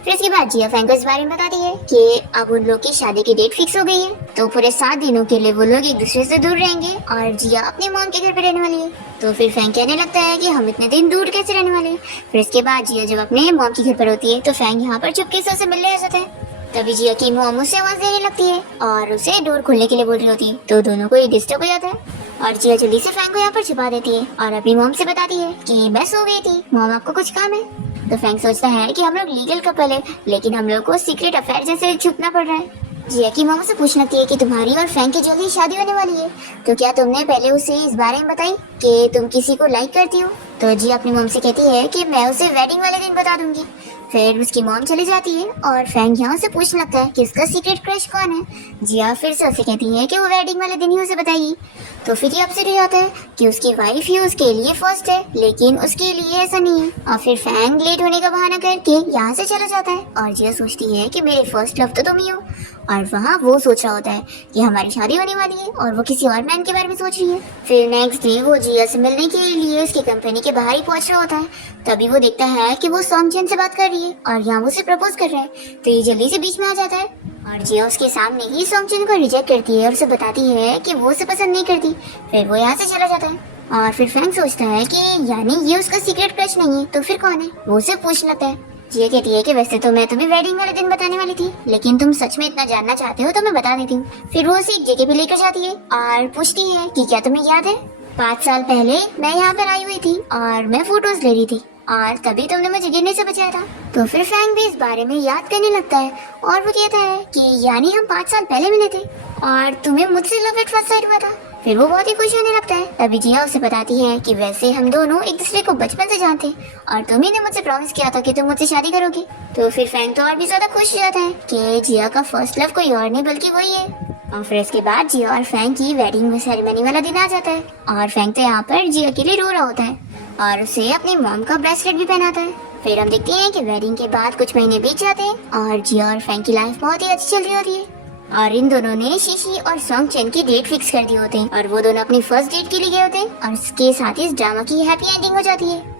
फिर इसके बाद जिया फैंग को इस बारे में बताती है कि अब उन लोग की शादी की डेट फिक्स हो गई है, तो पूरे 7 दिनों के लिए वो लोग एक दूसरे से दूर रहेंगे और जिया अपनी मॉम के घर पे रहने वाली है। तो फिर फैंग कहने लगता है कि हम इतने दिन दूर कैसे रहने वाले। फिर इसके बाद जिया जब अपने मॉम के घर पर होती है तो फैंग यहाँ पर चुपके से उसे मिलने आ जाता है। तभी जिया की मॉम उसे आवाज देने लगती है और उसे डोर खोलने के लिए बोल रही होती है, तो दोनों को ये डिस्टर्ब हो जाता है और जिया जल्दी से फैंग को यहाँ पर छिपा देती है और अपनी मॉम से बताती है कि मैं सो गई थी, मॉम आपको कुछ काम है। तो फैंग सोचता है कि हम लोग लीगल कपल है, लेकिन हम लोग को सीक्रेट अफेयर जैसे छुपना पड़ रहा है। जिया की मॉम से पूछने लगती है कि तुम्हारी और फैंग की जल्दी शादी होने वाली है, तो क्या तुमने पहले उसे इस बारे में बताई कि तुम किसी को लाइक करती हो। तो जिया अपनी मॉम से कहती है कि मैं उसे वेडिंग वाले दिन बता दूंगी। फिर उसकी मॉम चली जाती है और फैंग यहाँ से पूछने लगता है कि उसका सीक्रेट क्रश कौन है। जिया फिर से उसे कहती है कि वो वेडिंग वाले दिन ही उसे बताएगी। तो फिर ये अपसेट हो जाता है कि उसकी वाइफ ही उसके लिए फर्स्ट है, लेकिन उसके लिए ऐसा नहीं है। और फिर फैंग लेट होने का बहाना करके यहाँ से चला जाता है और जिया सोचती है कि मेरे फर्स्ट लव तो तुम ही हो। और वहाँ वो सोच रहा होता है कि हमारी शादी होने वाली है और वो किसी और मैन के बारे में सोच रही है। फिर नेक्स्ट डे वो जिया से मिलने के लिए उसकी कंपनी के बाहर ही पहुंच रहा होता है। तभी वो देखता है कि वो सॉन्गचन से बात कर रही है और यहाँ वो उसे प्रपोज कर रहा है। तो ये जल्दी से बीच में आ जाता है और जिया उसके सामने ही सॉन्गचन को रिजेक्ट करती है और उसे बताती है कि वो उसे पसंद नहीं करती। फिर वो यहाँ से चला जाता है और फिर फैंग सोचता है कि यानी ये उसका सीक्रेट क्रश नहीं है, तो फिर कौन है। वो उसे पूछने लगता है। जिया कहती है कि वैसे तो मैं तुम्हें वेडिंग वाले दिन बताने वाली थी, लेकिन तुम सच में इतना जानना चाहते हो तो मैं बता देती हूँ। फिर वो उसे एक जगह पे लेकर जाती है और पूछती है कि क्या तुम्हें याद है 5 साल पहले मैं यहाँ पर आई हुई थी और मैं फोटोज ले रही थी और तभी तुमने मुझे गिरने से बचाया था। तो फिर फैंग भी इस बारे में याद करने लगता है और वो कहता है कि यानी हम 5 साल पहले मिले थे और तुम्हें मुझसे लव एट फर्स्ट साइट हुआ था। फिर वो बहुत ही खुश होने लगता है। तभी जिया उसे बताती है कि वैसे हम दोनों एक दूसरे को बचपन से जानते और तुम ही ने मुझसे प्रॉमिस किया था कि तुम मुझसे शादी करोगे। तो फिर फैंग तो और भी ज्यादा खुश हो जाता है कि जिया का फर्स्ट लव कोई और नहीं बल्कि वही है। और फिर इसके बाद जिया और फैंग की वेडिंग सेरेमनी वाला दिन आ जाता है और फैंग तो यहाँ पर जिया के लिए रो रहा होता है और उसे अपनी मॉम का ब्रेसलेट भी पहनाता है। फिर हम देखते हैं कि वेडिंग के बाद कुछ महीने बीत जाते हैं और जिया और फैंग की लाइफ बहुत ही अच्छी चल रही होती है और इन दोनों ने शीशी और सॉन्गचन की डेट फिक्स कर दी होते हैं और वो दोनों अपनी फर्स्ट डेट के लिए गए होते हैं और इसके साथ ही इस ड्रामा की हैप्पी एंडिंग हो जाती है।